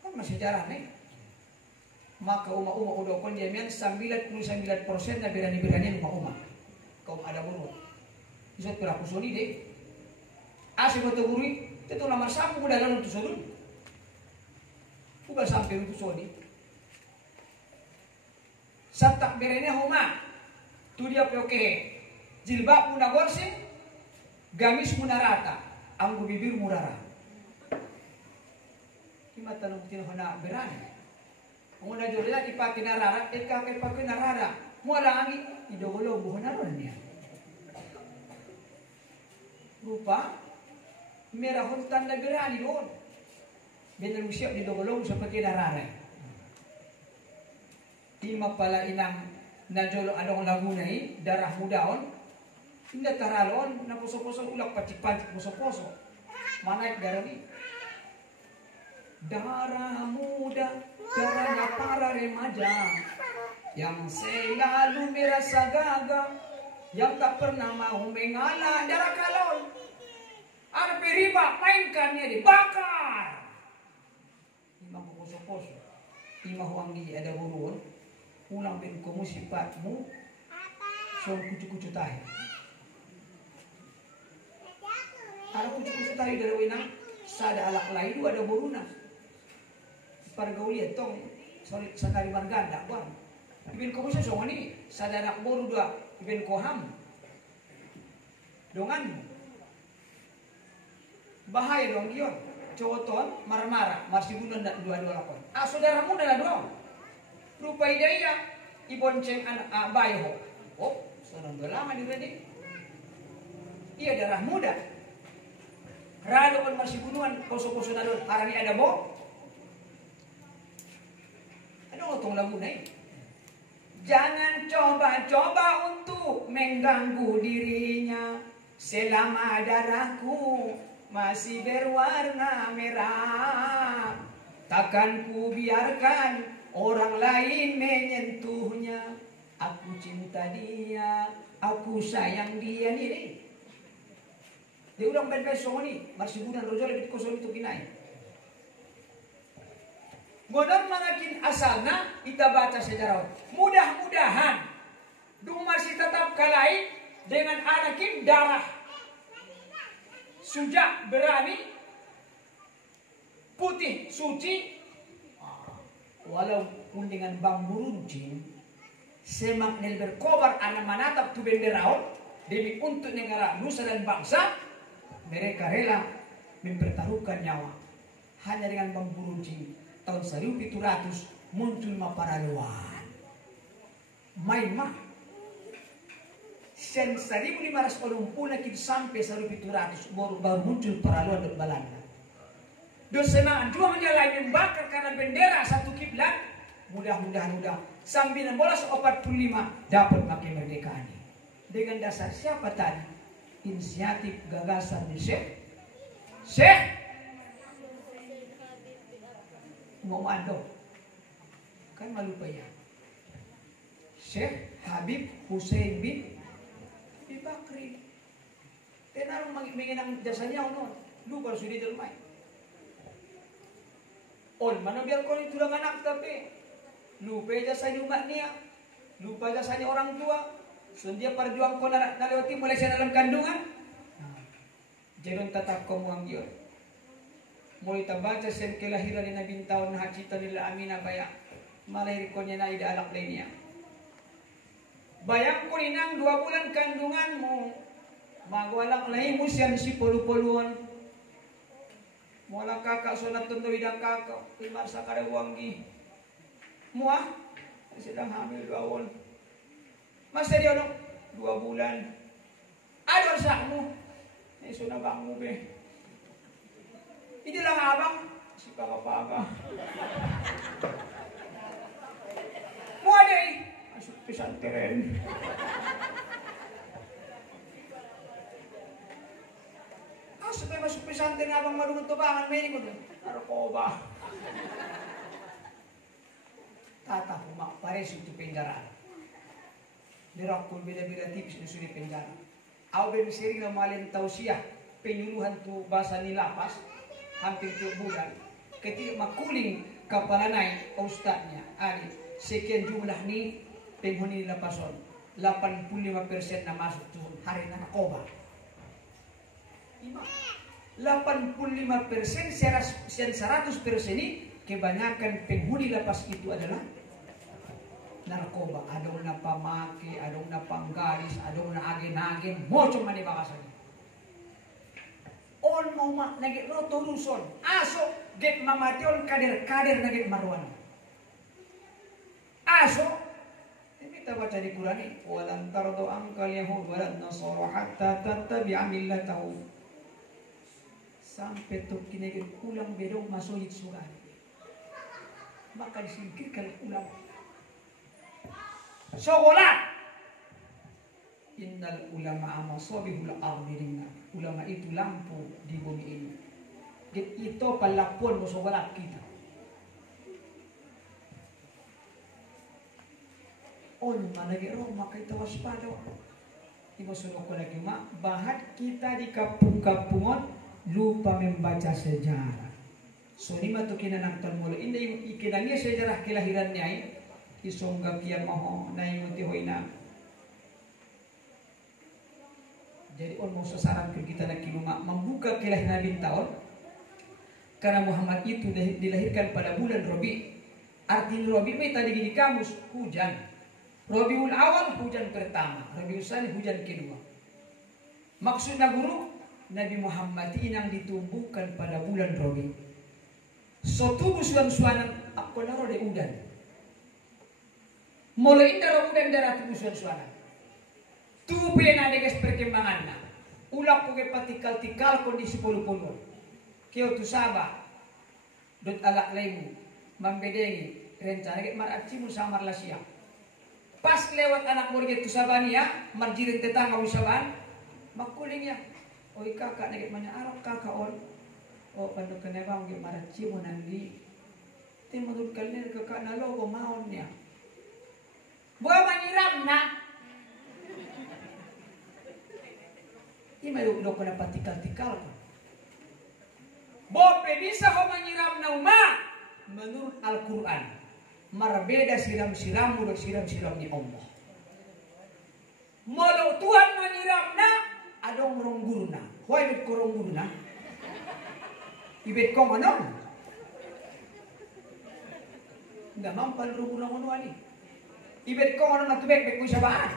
Kan masih jalan nih. Maka umat-umat udah kon jamian 99% na berani-berani umat-umat. Kau ada buruk. Bisa peraku soli deh. Asal betul gurui, itu nomor satu udah lalu tu soli. Udah sampai tu soli. Satak berenya homa, tu dia oke. Jilbab muna gorsing, gamis muna rata, anggu bibir murara. Kima tanong tinahona berani. Muna jodoh dipakai narara, kakek pakai narara. Muala angin, idogolo buhon naron niya. Rupa, merahon tanda berani doon. Benar usiap idogolo sa pakai narara. Ima pala inang najolo adong lagunay, darah mudaon. Hindi taralon, napuso-puso ulak pacik-pacik puso-puso. Manaik darah ni. Darah muda, darahnya para remaja. Yang selalu merasa gagah, yang tak pernah mau mengalah darah kalon. Ada periba, mainkannya dibakar. Ima poso-poso, ima huang di ada burun, ulang bin kamu sifatmu, soal kucu-kucu tahi. Ada kucu-kucu tahi dari winang, sada alak lain ada buruna. Pargauli tong, sakari marganda, bang. Ibin ko mo siya so ni sa danak boru dua ibin ko ham dongan bahaya dong yon cowoton marmara marsibunan nak dua-dua lakon saudaramu adalah dua rupa idaya ibonceng anak bayo oh seorang dua lama di ready iya darah muda rado on marsibunuan koso-koso na doon arani ada bo ano tong lagu na eh. Jangan coba-coba untuk mengganggu dirinya selama darahku masih berwarna merah. Takkan ku biarkan orang lain menyentuhnya Aku cinta dia, aku sayang dia nih. Dia ulang ben-ben songo ni, marsibunan rojo lebih kosong itu kinai. Godon mangakin asalna kita baca sejarah. Mudah-mudahan dung masih tetap kalai dengan anakin darah sujak berani putih suci walaupun dengan bambu runcing semak nel berkobar anak manatap tu benderaon demi untuk negara nusa dan bangsa mereka rela mempertaruhkan nyawa hanya dengan bambu runcing. Tahun 1700 muncul maparaluan main mah sen 1580 sampai 1700 baru muncul paraluan dari Belanda. Dosenaan dua menyalahi membakar karena bendera satu kiblat. Mudah-mudahan 1945 dapat kemerdekaan. Dengan dasar siapa tadi? Inisiatif gagasan di Syekh mau ando kan malu ya. Syekh Habib Hussein bin Bakri. Tenang mengenang jasanya ono. Lu kalau sudah termai. On mana biar kau itu dengan anak tapi lupa jasanya umat niya, lupa jasanya orang tua. Sundia perjuang kau nalewati mulai saya dalam kandungan. Jangan tetap kau muanggion. Mulai terbaca sen kelahiran ni Nabi tahun hajita nila amina baya. Malahir kau niya na ida alak lainnya. Bayang ko ninang 2 bulan kandunganmu. Magwalang lahimu siyang si polu-poluan. Mula kakak sunat tundo idang kakak. Imar sa karawanggi. Mua? Sedang hamil 2 bulan. Masa dia dong 2 bulan. Aduh sakmu. Iso na bang mo be. Hindi lang abang. Si papa-papa. Mua day. Pesantren. Supaya masuk pesantren abang malunod to bangan may ko doon. Narkoba. Tata pumak pares itu penjara. Dirakul beda-beda tipis na suni penjara. Aw ben sering na malin tausiah penyuluhan tu bahasa nilapas hampir 3 bulan. Ketika makuling kapalanay ustadnya adi sekian jumlah ni penghuni lapason 85% na masuk tuh hari na narkoba. 85% 100% ini kebanyakan penghuni lapas itu adalah narkoba. Ada na pamake, ada na panggaris, ada na agen-agen, mocong mani bakasan. On mau mak nagit roto ruson, aso get mamation kader-kader nagit marwan. Aso kita baca di Quran ini walan tardu ankal yahud walan nasara hatta tattabi'a millatahum sampai tu kini ulang bedong masuk surah maka disingkirkan ulang sekolah innal ulama amasabihul ardirina ulama itu lampu di bumi ini itu palapon musuh kita. On managi maka kita waspada. Imasunod ko lagi bahat kita di kapung-kapungon lupa membaca sejarah. So ni matu kinanangton mulo. Hindi ikinangya sejarah kelahiran niya isongga kiya maho na imuti hoina. Jadi on mau sasaran ke kita na kilunga membuka kelahiran Nabi tahun karena Muhammad itu dilahirkan pada bulan Rabi. Arti Rabi may tadi di kamus hujan. Rabiul Awal hujan pertama, Rabiul Tsani hujan kedua. Maksudnya guru, Nabi Muhammad inang ditumbuhkan pada bulan Rabi. So tubuh suan-suanan aku naro de udan. Mulai darah udan darah tubuh suan-suanan. Tubuh yang ada kes perkembangannya. Ulak puge patikal-tikal kondisi polu-polu. Kyo tu sabah. Dot alak lemu. Mambedengi. Rencana ke maracimu sama Malaysia. Pas lewat anak murid itu sabania, marjirin tetangga usaban, makulingnya. Oi kakak nagit mana arok kakak on. O pandok kenebang ge maraci mo nandi. Ti madud kalner kakak na logo maon niya. Buah manyiram na. Ini malu ko na patikal-tikal ko. Bope bisa ko manyiram na uma menurut Al-Quran. Marbeda siram-siram dan siram-siram di Allah. Malu Tuhan manyiram na adong ronggurna. Why ibet ko ronggurna? Ibet ko manong. Nggak mampan ronggurna ko nuani. Ibet ko manong natubek-bek ko sabaan.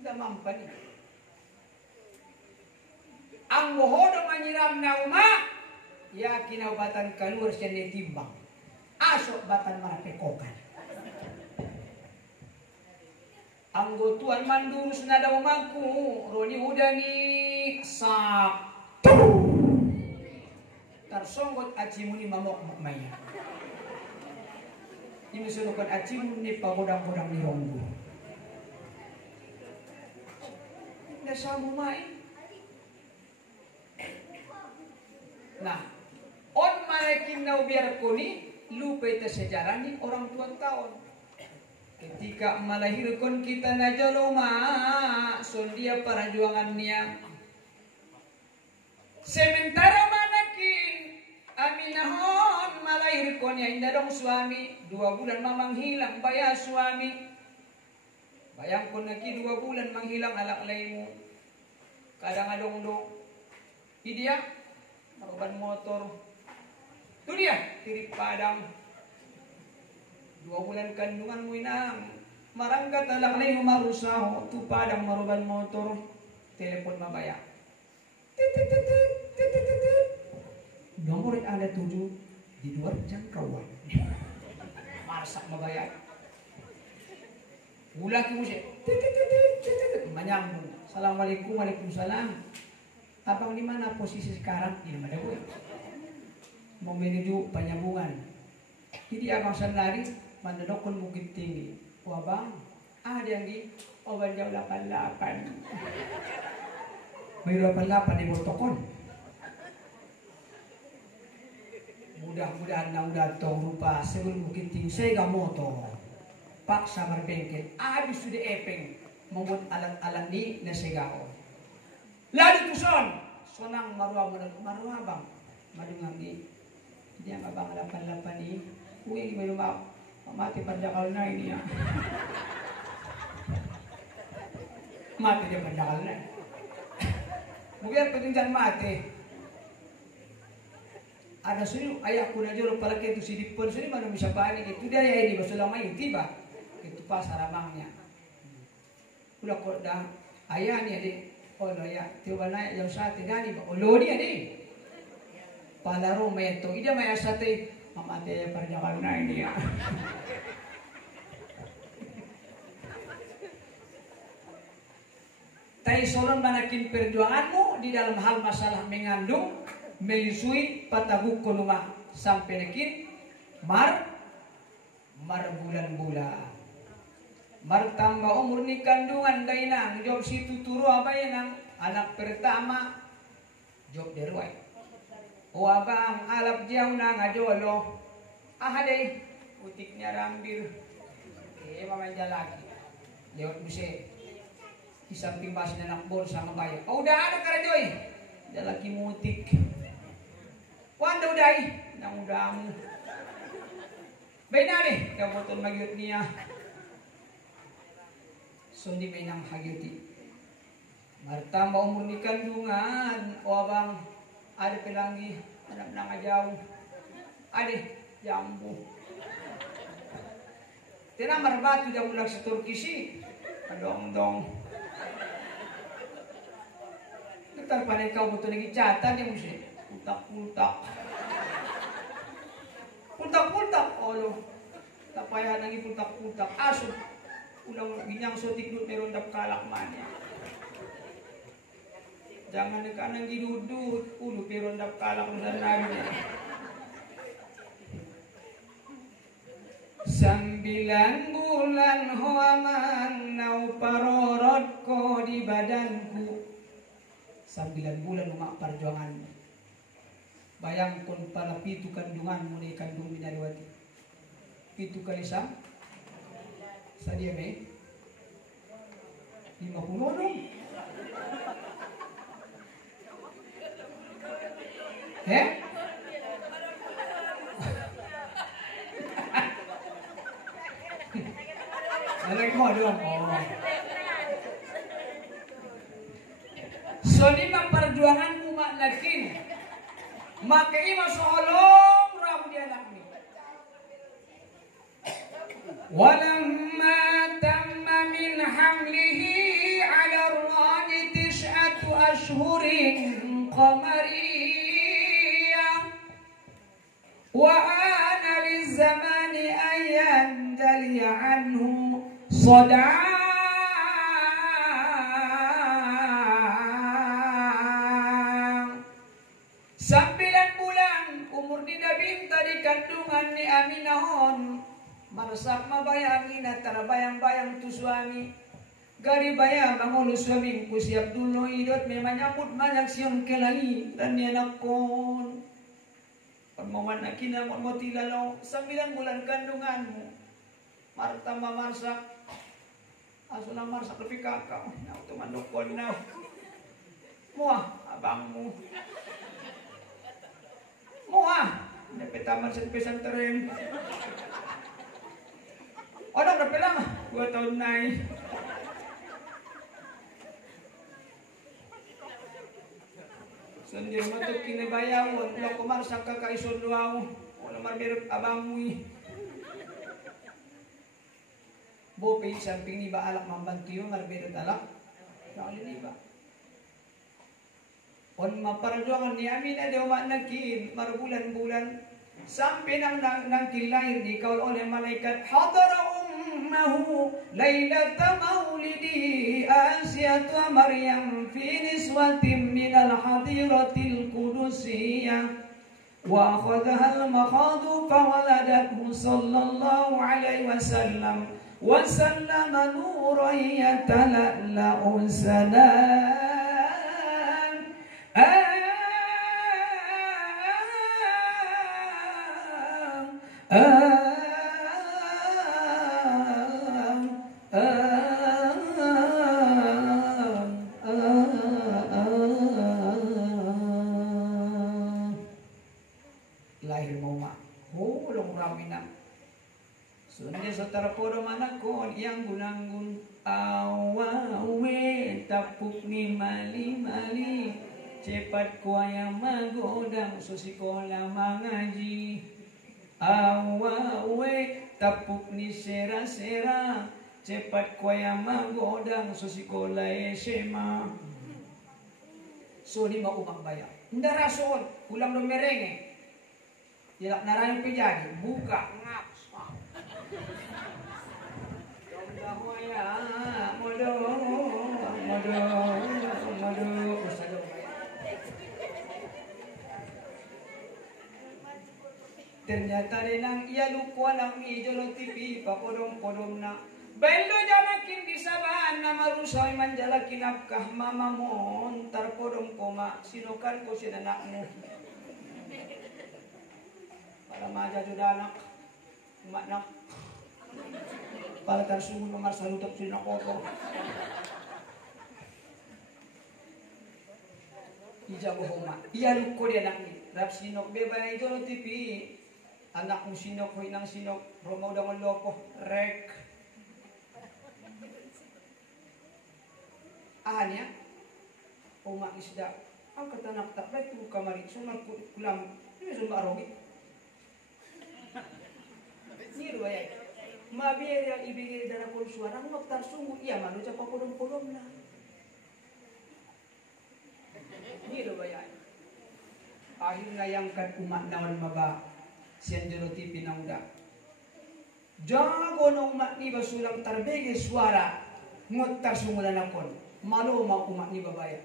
Nggak mampan. Ang mohodo manyiram na uma, ya kinaubatan kalur siya nitimbang. Asok batan marapekokan. Ang gotuan mandurus na daw maku, roni udani sak. Tarsonggot acimu ni mamok makmaya. Inusunukan acimu ni pagodang-godang ni ronggo. Nasamu mai. Nah, on malekin na biar kuni lupa itu sejarah ni orang tua tahun. Ketika melahirkan kita najaloma, sondia perjuangannya. Sementara manakin aminahon melahirkan ya indah dong suami 2 bulan mamang hilang bayar suami. Bayangkan lagi 2 bulan menghilang anak laimu. Kadang adong dong. Dia maruban motor. Itu dia tirik padang. 2 bulan kandungan mo inang. Marangkat alang lay marusaho. Tu padang maruban motor. Telepon mabaya. Nomor ada 7 di luar jangkauan. Marsak mabaya. Ulaki mo siya. Manyambung. Assalamualaikum, waalaikumsalam. Abang di mana posisi sekarang? Di mana gue? Mau menuju penyambungan. Jadi abang sendiri mandedokon Bukit Tinggi. Wah bang, ada yang di Oban jam 88. May 88 di Botokon. Mudah-mudahan na udah tong rupa sebelum Bukit Tinggi saya gak motor. Paksa berbengkel. Abis sudah epeng membuat alat-alat di Nasegao. Lalu tuson, sonang marua bang, madungang di. Dia abang 88 ni, uwi belum mati pada kal na ini ya. Mati dia pada kal na. Mungkin petunjan mati. Ada sini ayahku na jolo palagi itu si dipon sini mana bisa panik itu dia ya ini basulang main tiba itu pas harabangnya. Udah kok dah ayah ni adik. Oh ya, tiba naik jam 1 dani, oh dia ni. Palaro meto, ida may asate, mamate perjalanan na ini ya. Tai soron manakin perjuanganmu di dalam hal masalah mengandung, menyusui, pataguk koluma sampai nekin mar bulan-bulan. Bertambah umur ni kandungan dainang job situ turu apa ya nang anak pertama job derwai. O abang alap jauh nang ajolo. Deh utiknya rambir. Mama lagi. Lewat buse. Di samping basin anak bol sama bayi. Oh udah ada karajoy. Ada laki mutik. Wanda udai nang udamu. Bena deh yang botol magyut niya. Sundi may nang hagyuti. Martamba umur ni kandungan. O abang, ada pelanggi, anak nang ajaw. Ada jambu. Tina marbatu jam ulang sa Turkisi. Kadong-dong. Nagtarpan ikaw buto nang ijatan yung musi. Puntak-puntak. Puntak-puntak. Olo. Tapayahan nang ipuntak-puntak. Aso. Ulang ginyang sotik dut meron dap kalak manya. Jangan ka nang gidudut, ulo meron dap kalak mo sa namin. 9 bulan hoaman nau parorot ko di badanku. 9 bulan umak perjuangan. Bayangkan pala 7 kandunganmu ni kandung minariwati. 7 kali 9. Sa dia may 50 dong. Alam mo doon. Oh. So di perjuangan umat lakin. Makai masolong ram dia anak ni. Walamma tamma min hamlihi ala ar-rani 9 ashhurin qamariyah wa ana liz-zamani ayyan dali anhu sada. Kandungan ni Aminahon marasak mabayangin at tarabayang-bayang tu suami gari bayang ang ulo suami ko si Abdullah idot may manyapot manyak siyang kelai dan ni anak kon pagmaman na kinamot mo tilalaw 9 bulan kandungan mo marta mamarsak aso na marsak lepi kakak na tumandukon na muah abang mo muah dapat taman sa pesantren. Orang berapa lama? 2 tahun naik. Sendiri matuk kini bayang, wala kumarsak ka kaison duaw, wala marbirap abamui. Bopin samping ni ba alak mambantiyo, marbirap alak. Nakali ni ba? On maparjuangan ni Amin ada umat nakin marbulan-bulan sampai nang kilahir dikawal oleh malaikat hadara ummahu lailata maulidi Asyatu Maryam fi niswatin minal hadiratil qudusiyah wa akhadha al-makhadu fawaladathu sallallahu alaihi wasallam wa sallama nuran yatala'la'u salam. Lahir mo ma hulong rami na sunde sa tarapodo manakon yang gunanggun awawe tapuk ni mali-mali cepat kuaya magodang susikola mangaji awawe tapuk ni sera-sera cepat kuaya magodang susikola SMA. So di mau umang bayar nda rason ulang do merenge dilak narayang pijadi buka ngap ternyata denang ia lukuan ang ijolo TV papodong-podong na Bendo janakin di sabahan na marusoy manjalakin apkah mamamon tarpodong koma sinukan ko sinanakmu para maja judanak maknak para tarsungun nomar salutok sinakoto ijago homa iya luko dia anak ni rap sinok beba na ito no tipi anak mo sinok ko inang sinok romaw dangon lopo rek ahanya oma isda ang katanak tapay tu kamari sunag kulam ini sumba arogi niru ayay mabiyay yang ibigay dana kong suara ngoktar sungguh iya malu capa podong-podong na niru ayay akhirnya yang kan umat nawan maba siyan jero tipi na uda jago na umat ni basulang tarbege suara ngoktar sungguh na kon malu mau umat ni babaya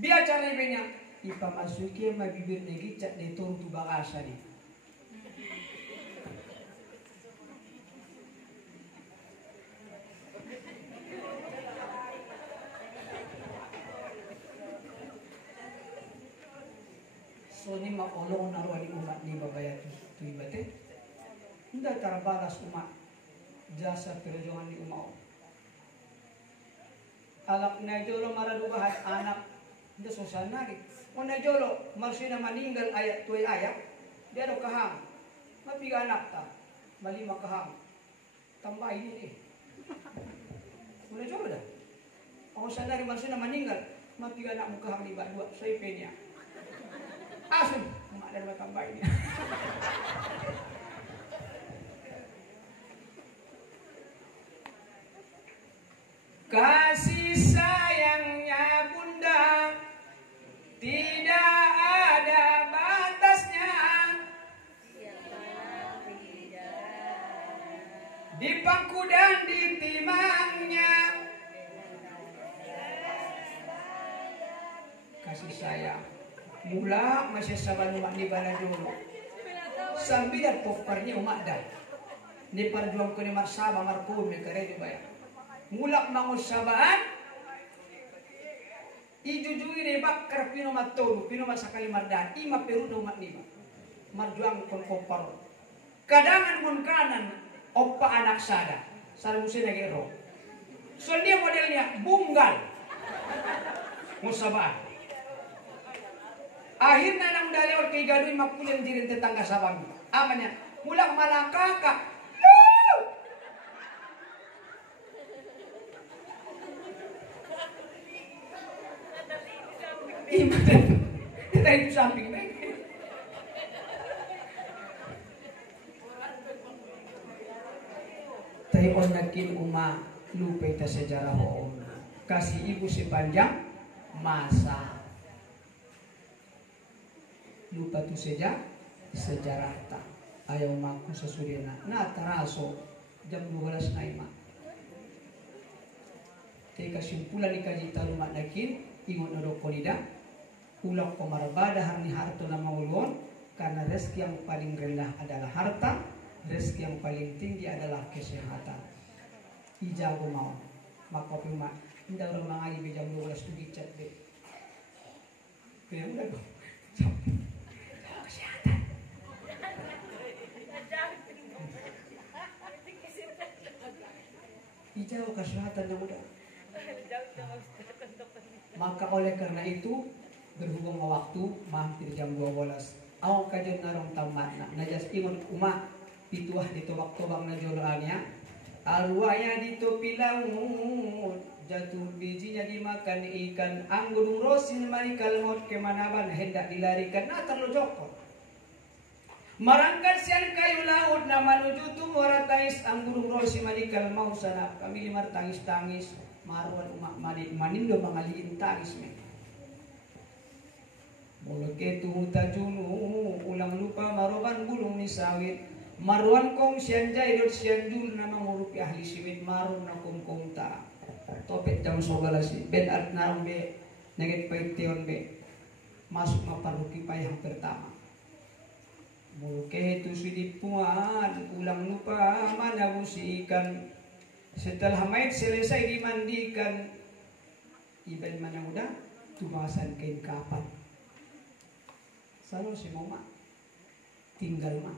biar cara ibenya ipamasuki mabibir negi cat de toru tu bagasa ni so ni maolong naruh di umat ni babaya tu ibate hindi tarabalas umat jasa perjuangan di umau. Alak na jolo maradubahan anak da susah nari. Kung na jolo marsina maninggal ayat tuay ayat, di ano kahang. Mapiga anak ta, malima kahang. Tambay din eh. Kung na jolo da. Kung saan nari marsina maninggal, mapiga anak mo kahang di ba? Dua, sa ipenya. Asun, ada naman tambay niya. Kasih sayangnya bunda tidak ada batasnya, di pangku dan di timangnya. Kasih sayang mula masih saban umat di bala dulu sambil dan pofarnya umat dah ni perjuang ko ni marsaba marpun ni kare di bayar mulak mangus sabaan ijujui ni bakar pino matolu pino masakali mardan ima peru do umat ni marjuang kon kompar kadangan mun kanan oppa anak sada sarbusi negero so dia modelnya bunggal musabaan akhirnya nang dalewar kay gadoy mapulang dirin tetangga sabang amannya mulak malakaka kita itu samping mereka. Tayo on nagkin uma lupay ta sejarah hoon. Kasih ibu sepanjang masa. Lupa tu sejarah ta. Ayaw maku sesurina. Na taraso jam 12 na ima. Tayo kasimpulan ni kajita rumah nagkin ingon na konida. Ulang komarbada harni harto na maulon karena rezeki yang paling rendah adalah harta, rezeki yang paling tinggi adalah kesehatan. Ijago mau maka pima indah orang mangali jam 12 tu dicat deh. Kaya udah go. Kesehatan. Ijago kesehatan yang mudah. Maka oleh karena itu berhubung waktu mampir jam 12 aw kajon narong tamat na najas ingon uma pituah dito waktu bang najoloannya alwaya dito pilaut jatuh bijinya dimakan ikan anggur rosin marikal mot kemanaban hendak dilarikan na terlalu jokot marangkan siang kayu laut na manuju tumuratais anggur rosin marikal mau sana kami limar tangis marwan umak manindo mangaliin tangis me Mula ketu tajunu ulang lupa maroban bulung ni sawit marwan kong sianjay dot sianjul na mangurupi ahli siwit marun na kong ta topet jam 11 ben at narong be nagit paiteon be masuk maparuki pa yang pertama mula ketu sidipuan ulang lupa manabusikan setelah mait selesai dimandikan iban mana udah tumasan kain kapan selalu si mama tinggal mah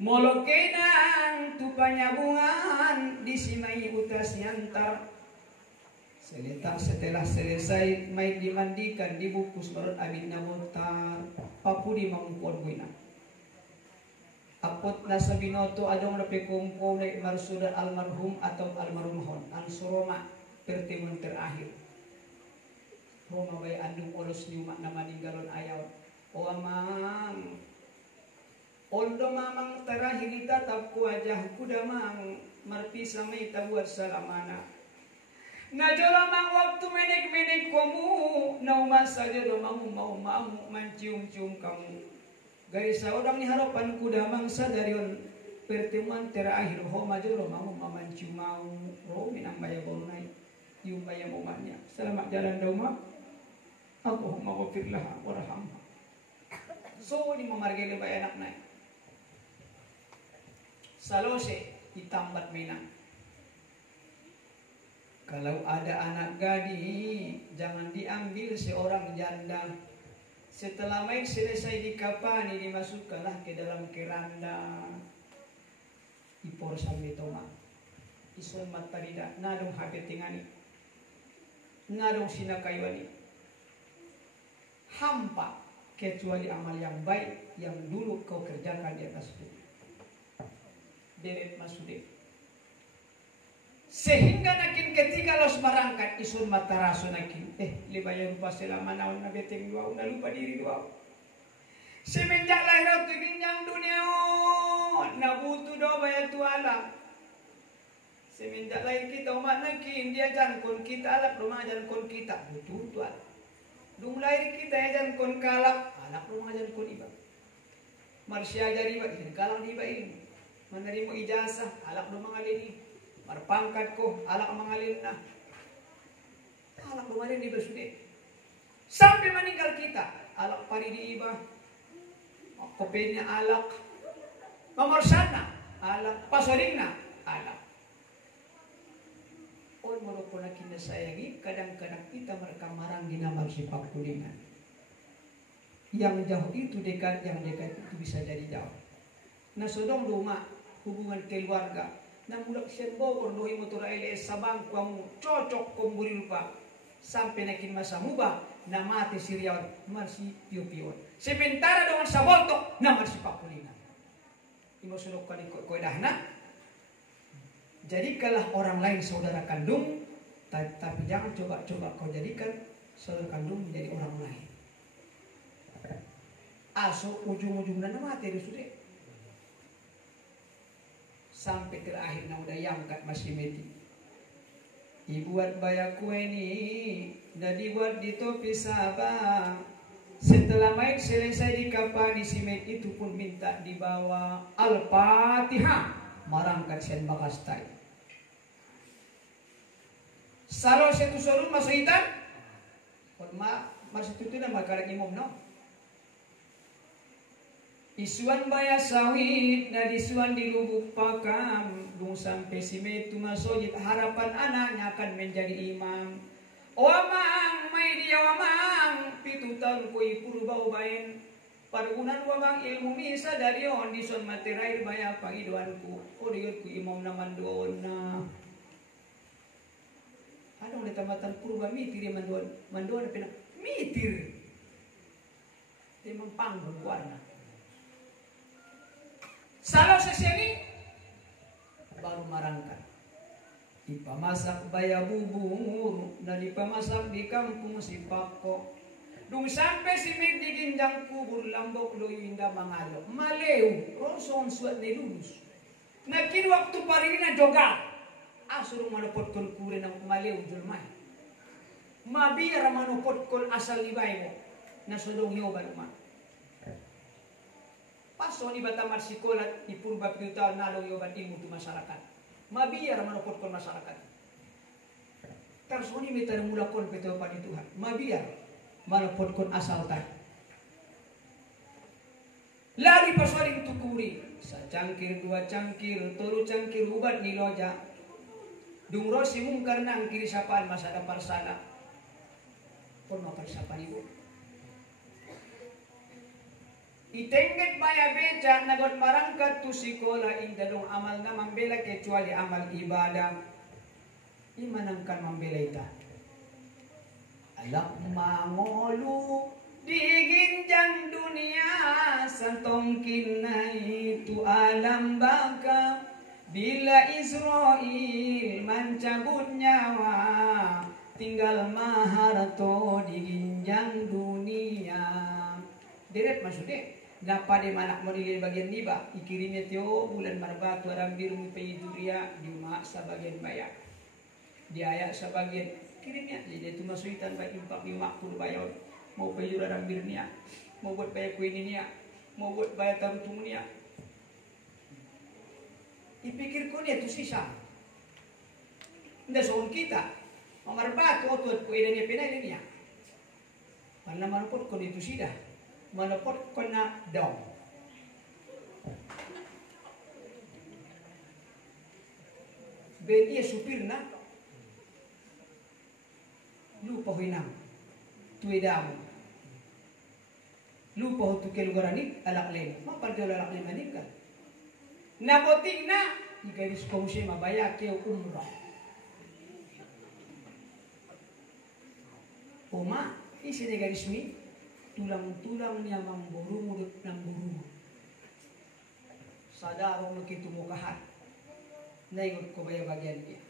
molokenang tupanya bungan disimai utas nyantar setelah selesai mai dimandikan dibungkus perut abin namontar papudi mangkon buina apot na sa binoto adong napikumpong na marsudan almarhum atau almarhumhon ang suroma pertimun terakhir Roma bay andung olos ni umak na maninggalon ayaw. O amang, ondo mamang terakhir itatap ku wajah kudamang marpisa may tabuat salamana. Najolo mang waktu menek-menek kamu, naumasa jero mau mancium-cium kamu. Guys, sa odang ni harapan kudamang sa darion pertemuan terakhir ho majoro mau mamancium mau ro minang bayagonay yung bayamumannya. Selamat jalan daw ma. Allahumma wafir laha warhamha. So di mamargili ba anak na salose itambat minang. Kalau ada anak gadis jangan diambil seorang janda. Setelah selesai dikapani dimasukkanlah ke dalam keranda. ipor sambil toma ison matarida nadong habetingani nadong sinakaywani hampa kecuali amal yang baik yang dulu kau kerjakan di atas bumi. Deret masude sehingga nakin ketika los marangkat isun mataraso nakin libayan lupa selama naon na beteng dua na lupa diri dua semenjak lahir tu ginjang dunia nabutu do bayar tu alam semenjak lahir kita umat nakin dia jankon kita alak rumah jankon kita butuh tuan dung lahir kita ajan kon kalak anak rumah ajan kon iba marsya jadi iba ijan kalang di iba ini menerima ijazah alak rumah ngalini marpangkat ko alak mangalin na alak rumah di iba sudah sampai meninggal kita alak pari di iba kopenya alak mamorsana alak pasolingna alak on merupakan kita sayangi kadang-kadang kita mereka marang di nama sifat kulingan yang jauh itu dekat yang dekat itu bisa jadi jauh nah sodong rumah hubungan keluarga nah mulak sembogor dohi motor LS sabang kamu cocok kumburi lupa sampai nakin masa mubah na mati siriawan masih pio-pion sementara dengan saboltok na masih pakulingan imo sunukkan ikut dahna. Jadikanlah orang lain saudara kandung, tapi jangan coba-coba kau jadikan saudara kandung menjadi orang lain. Aso ujung-ujungnya mati sudah. Sampai terakhir na udah yangkat masih mati. Dibuat bayak kue ini, dan dibuat di topi sabang. Setelah main selesai di kapal di simet itu pun minta dibawa Al-Fatihah marangkat sen bakastai. Salo setu sorun masuitan, masih itu nama karak imam no. Isuan baya sawit, na disuan di lubuk pakam, dung sampai simetu masojid harapan anaknya akan menjadi imam. Wamang may dia wamang pitu tahun kui puru bau bain. Parunan wamang ilmu misa dari on dison materair baya pangiduanku. Oriot ku imam naman doon na. Anong natambatan purba mitir ya mandoan pinang mitir. Di mempanggon warna. Salah sesini baru marangkat. Dipamasak baya bubur dan dipamasak di kampung si Pako. Dung sampai si Mit di ginjang kubur lambok lo indah mangalo. Maleu ronson suat ni lulus. Nakin waktu parina jogal. Asur manopot kol kure ng maleu julmay. Mabira manopot kol asal libay mo. Nasudong yoban ma. Paso ni batamat sikolat ipurba piutal nalo yoban ilmu tu masyarakat. Mabira manopot kol masyarakat. Tarsoni mitar mula kol peto pa ni Tuhan. Mabira manopot kol asal tan. Lagi pasoring tukuri. Sa cangkir, dua cangkir, tolu cangkir ubat ni loja. Dungro si mungkar nang kiri sapaan masa dapat sana. Pun mau persiapan ibu. Itengget baya beca nagot marangkat tu sikola indalong amal na mambela kecuali amal ibadah. Imanangkan mambela ita. Alak mangolu di ginjang dunia santongkin na itu alam baka. Bila Israel mencabut nyawa, tinggal maharto di ginjang dunia. Deret maksudnya, napa di mana menilai bagian niba, ikirimnya teo bulan marbatu aram biru peiduria di mak sebagian bayar. Di ayat sebagian kirimnya, jadi itu masukitan bagi 45 bayar. Mau peidur aram biru niya, mau buat bayar kue niya, mau buat bayar tarutung niya. Dipikir ko niya itu sisa. Hindi soon kita. Mamarbato o tuot ko ina niya pinay niya. Mana manupot ko dito sida. Manupot ko na daw. Ben iya supir na. Lupa ho inang. Tuwidamo. Lupa ho tu kelugaranit alak lem. Mapadyo alak lem manika. Naboting na igaris kongsi mabaya ke umrah. Oma, isi garis mi tulang-tulang niya mamburu mulut ng buru. Sadaro makitu mukahat. Naingot ko ba yung bagian niya?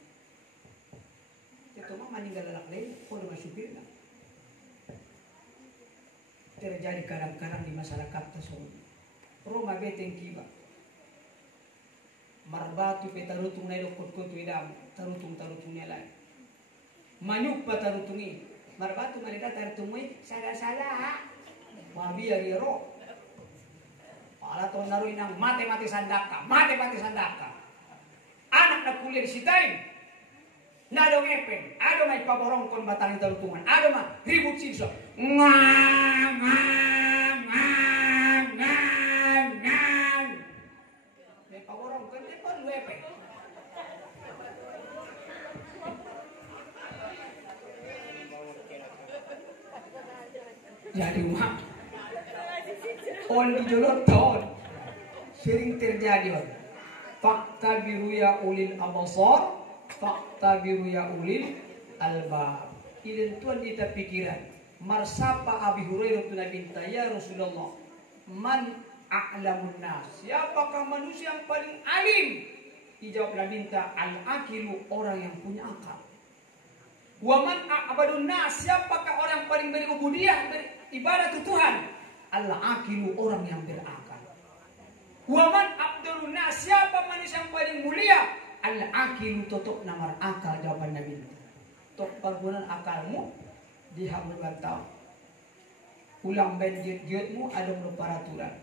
Ito meninggal lain, kok udah supir na. Terjadi kadang-kadang di masyarakat tersebut. Roma beteng kiba. Marbatu pe tarutung na dokot ko tuidam, tarutung nilai. Manyuk pa tarutungi. Marbatu malika tarutungui, salah-salah. Wabi agiro. Para to naruin ng mate-mate sandaka. Anak na kuliah di sitain. Nado ngepeng, ado may paborong kon batang talutungan, ado mah ribut siswa. Ngang. May paborong kon di pon ngepeng. Jadi mah on di jolot tahun sering terjadi. Fakta biru ya ulil abasar, fakta biru ya ulil albab. Ilan tuan kita pikiran. Marsapa Abi Hurairah tu Nabi ya Rasulullah, man a'lamun nas. Siapakah manusia yang paling alim? Dijawab Nabi al-aqilu, orang yang punya akal. Wa man a'badun nas. Siapakah orang yang paling berubudiyah, beribadah ke Tuhan? Al-aqilu, orang yang berakal. Waman abdul nas, siapa manusia yang paling mulia? Al-aqilu, tutup namar akal. Jawaban Nabi. Tok pergunaan akalmu dihamil bantau. Ulang benjit-jitmu ada peraturan.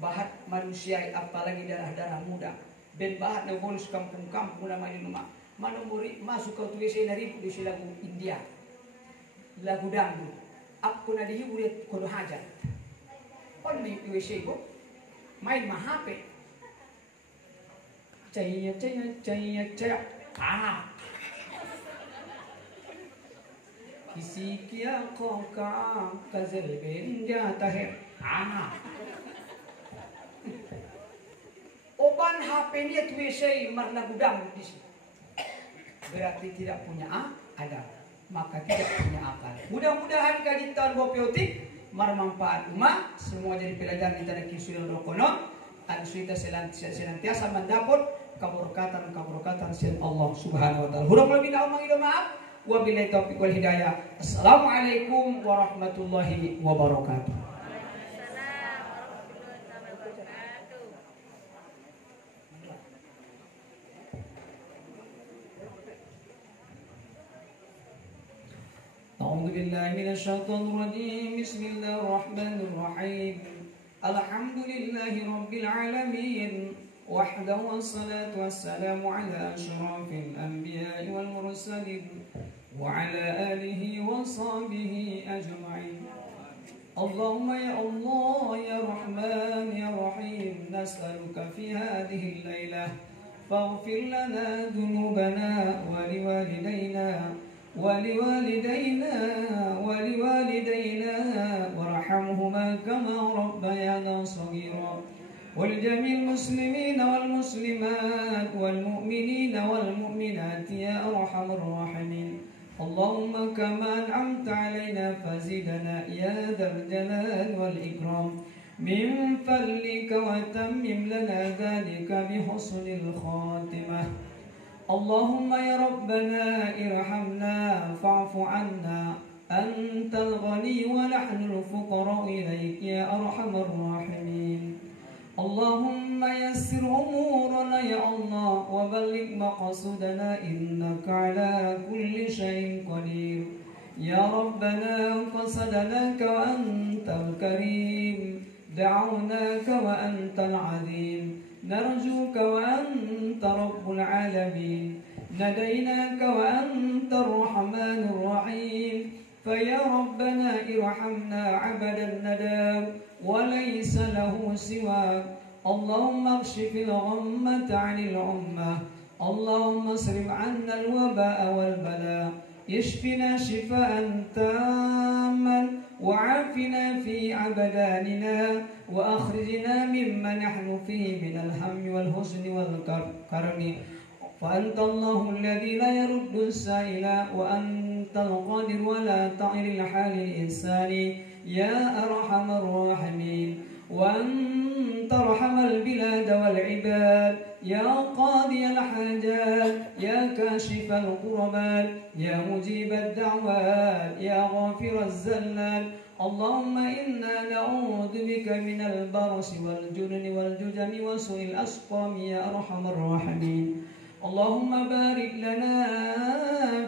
Bahat manusia apalagi darah-darah muda. Ben bahat na bolus kampung-kampung na di rumah. Manumuri masuk ke tuwisi na ribu di lagu India. Lagu dangdut. Aku na dihibur kodo hajat. On di tuwisi ko. Main mah HP. Caya. Kisi kia koka kazel berinja tahe. Oban HP nya tuwesay marna gudang di sini. Berarti tidak punya ada. Maka tidak punya akal. Mudah-mudahan kajian tahun bopiotik bermanfaat umat, semua jadi pelajaran kita dari kisah rokono, dan kita senantiasa mendapat keberkatan dari Allah Subhanahu wa taala. Huruf lebih nak omong maaf, wabillahi taufiq wal hidayah. Assalamualaikum warahmatullahi wabarakatuh. أعوذ بالله من الشيطان الرجيم. بسم الله الرحمن الرحيم. الحمد لله رب العالمين وحده، والصلاة والسلام على أشرف الأنبياء والمرسلين وعلى آله وصحبه أجمعين. اللهم يا الله يا رحمن يا رحيم، نسألك في هذه الليلة فاغفر لنا ذنوبنا ولوالدينا وارحمهما كما ربيانا صغيرا، ولجميع المسلمين والمسلمات والمؤمنين والمؤمنات يا أرحم الراحمين. اللهم كما أنعمت علينا فزدنا يا ذا الجلال والإكرام من فضلك، وتمم لنا ذلك بحسن الخاتمة. اللهم يا ربنا ارحمنا فاعف عنا، أنت الغني ونحن الفقراء إليك يا أرحم الراحمين. اللهم يسر أمورنا يا الله وبلغ مقصودنا، إنك على كل شيء قدير. يا ربنا قصدناك وأنت الكريم، دعوناك وأنت العظيم، نرجوك وأنت رب العالمين، نديناك وأنت الرحمن الرحيم. فيا ربنا ارحمنا عبد الندى وليس له سواك. اللهم اكشف الغمة عن الأمة، اللهم اصرف عنا الوباء والبلاء، اشفنا شفاء تاما وعافنا في أبداننا وأخرجنا مما نحن فيه من الهم والحزن والكرب فأنت الله الذي لا يرد السائل وأنت القادر ولا تعر الحال الإنسان يا أرحم الراحمين وأنت ارحم البلاد والعباد يا قاضي الحاجات يا كاشف الكربات يا مجيب الدعوات يا غافر الزلات اللهم إنا نعوذ بك من البرص والجنن والجذام وسوء الأسقام يا أرحم الراحمين اللهم بارك لنا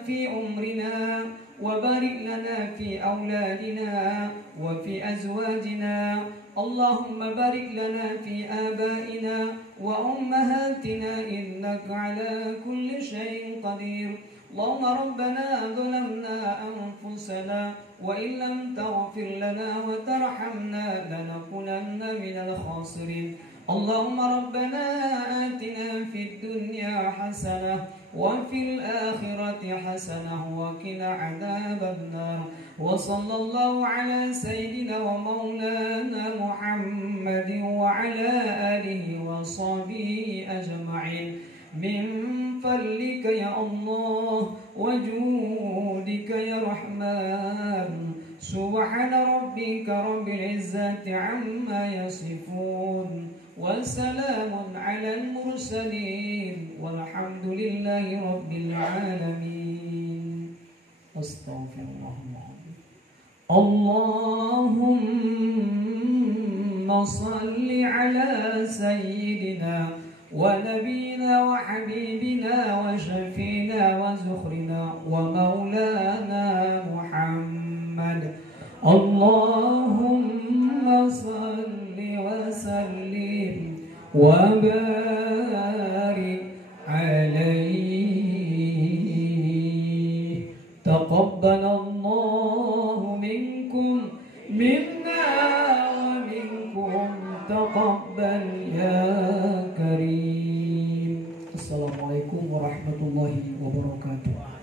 في عمرنا وبارك لنا في أولادنا وفي أزواجنا اللهم بارك لنا في آبائنا وأمهاتنا إنك على كل شيء قدير اللهم ربنا ظلمنا أنفسنا وإن لم تغفر لنا وترحمنا لنكونن من الخاسرين اللهم ربنا آتنا في الدنيا حسنة وفي الآخرة حسنة وقنا عذاب النار وصلى الله على سيدنا ومولانا محمد وعلى آله وصحبه أجمعين من فضلك يا الله وجودك يا رحمن سبحان ربك رب العزة عما يصفون وسلام على المرسلين والحمد لله رب العالمين أستغفر الله اللهم صل على سيدنا ونبينا وحبيبنا وشفينا وزخرنا ومولانا محمد اللهم صل وسلم وبارك عليه تقبل الله منكم منا ومنكم تقبل يا كريم. Assalamualaikum warahmatullahi wabarakatuh.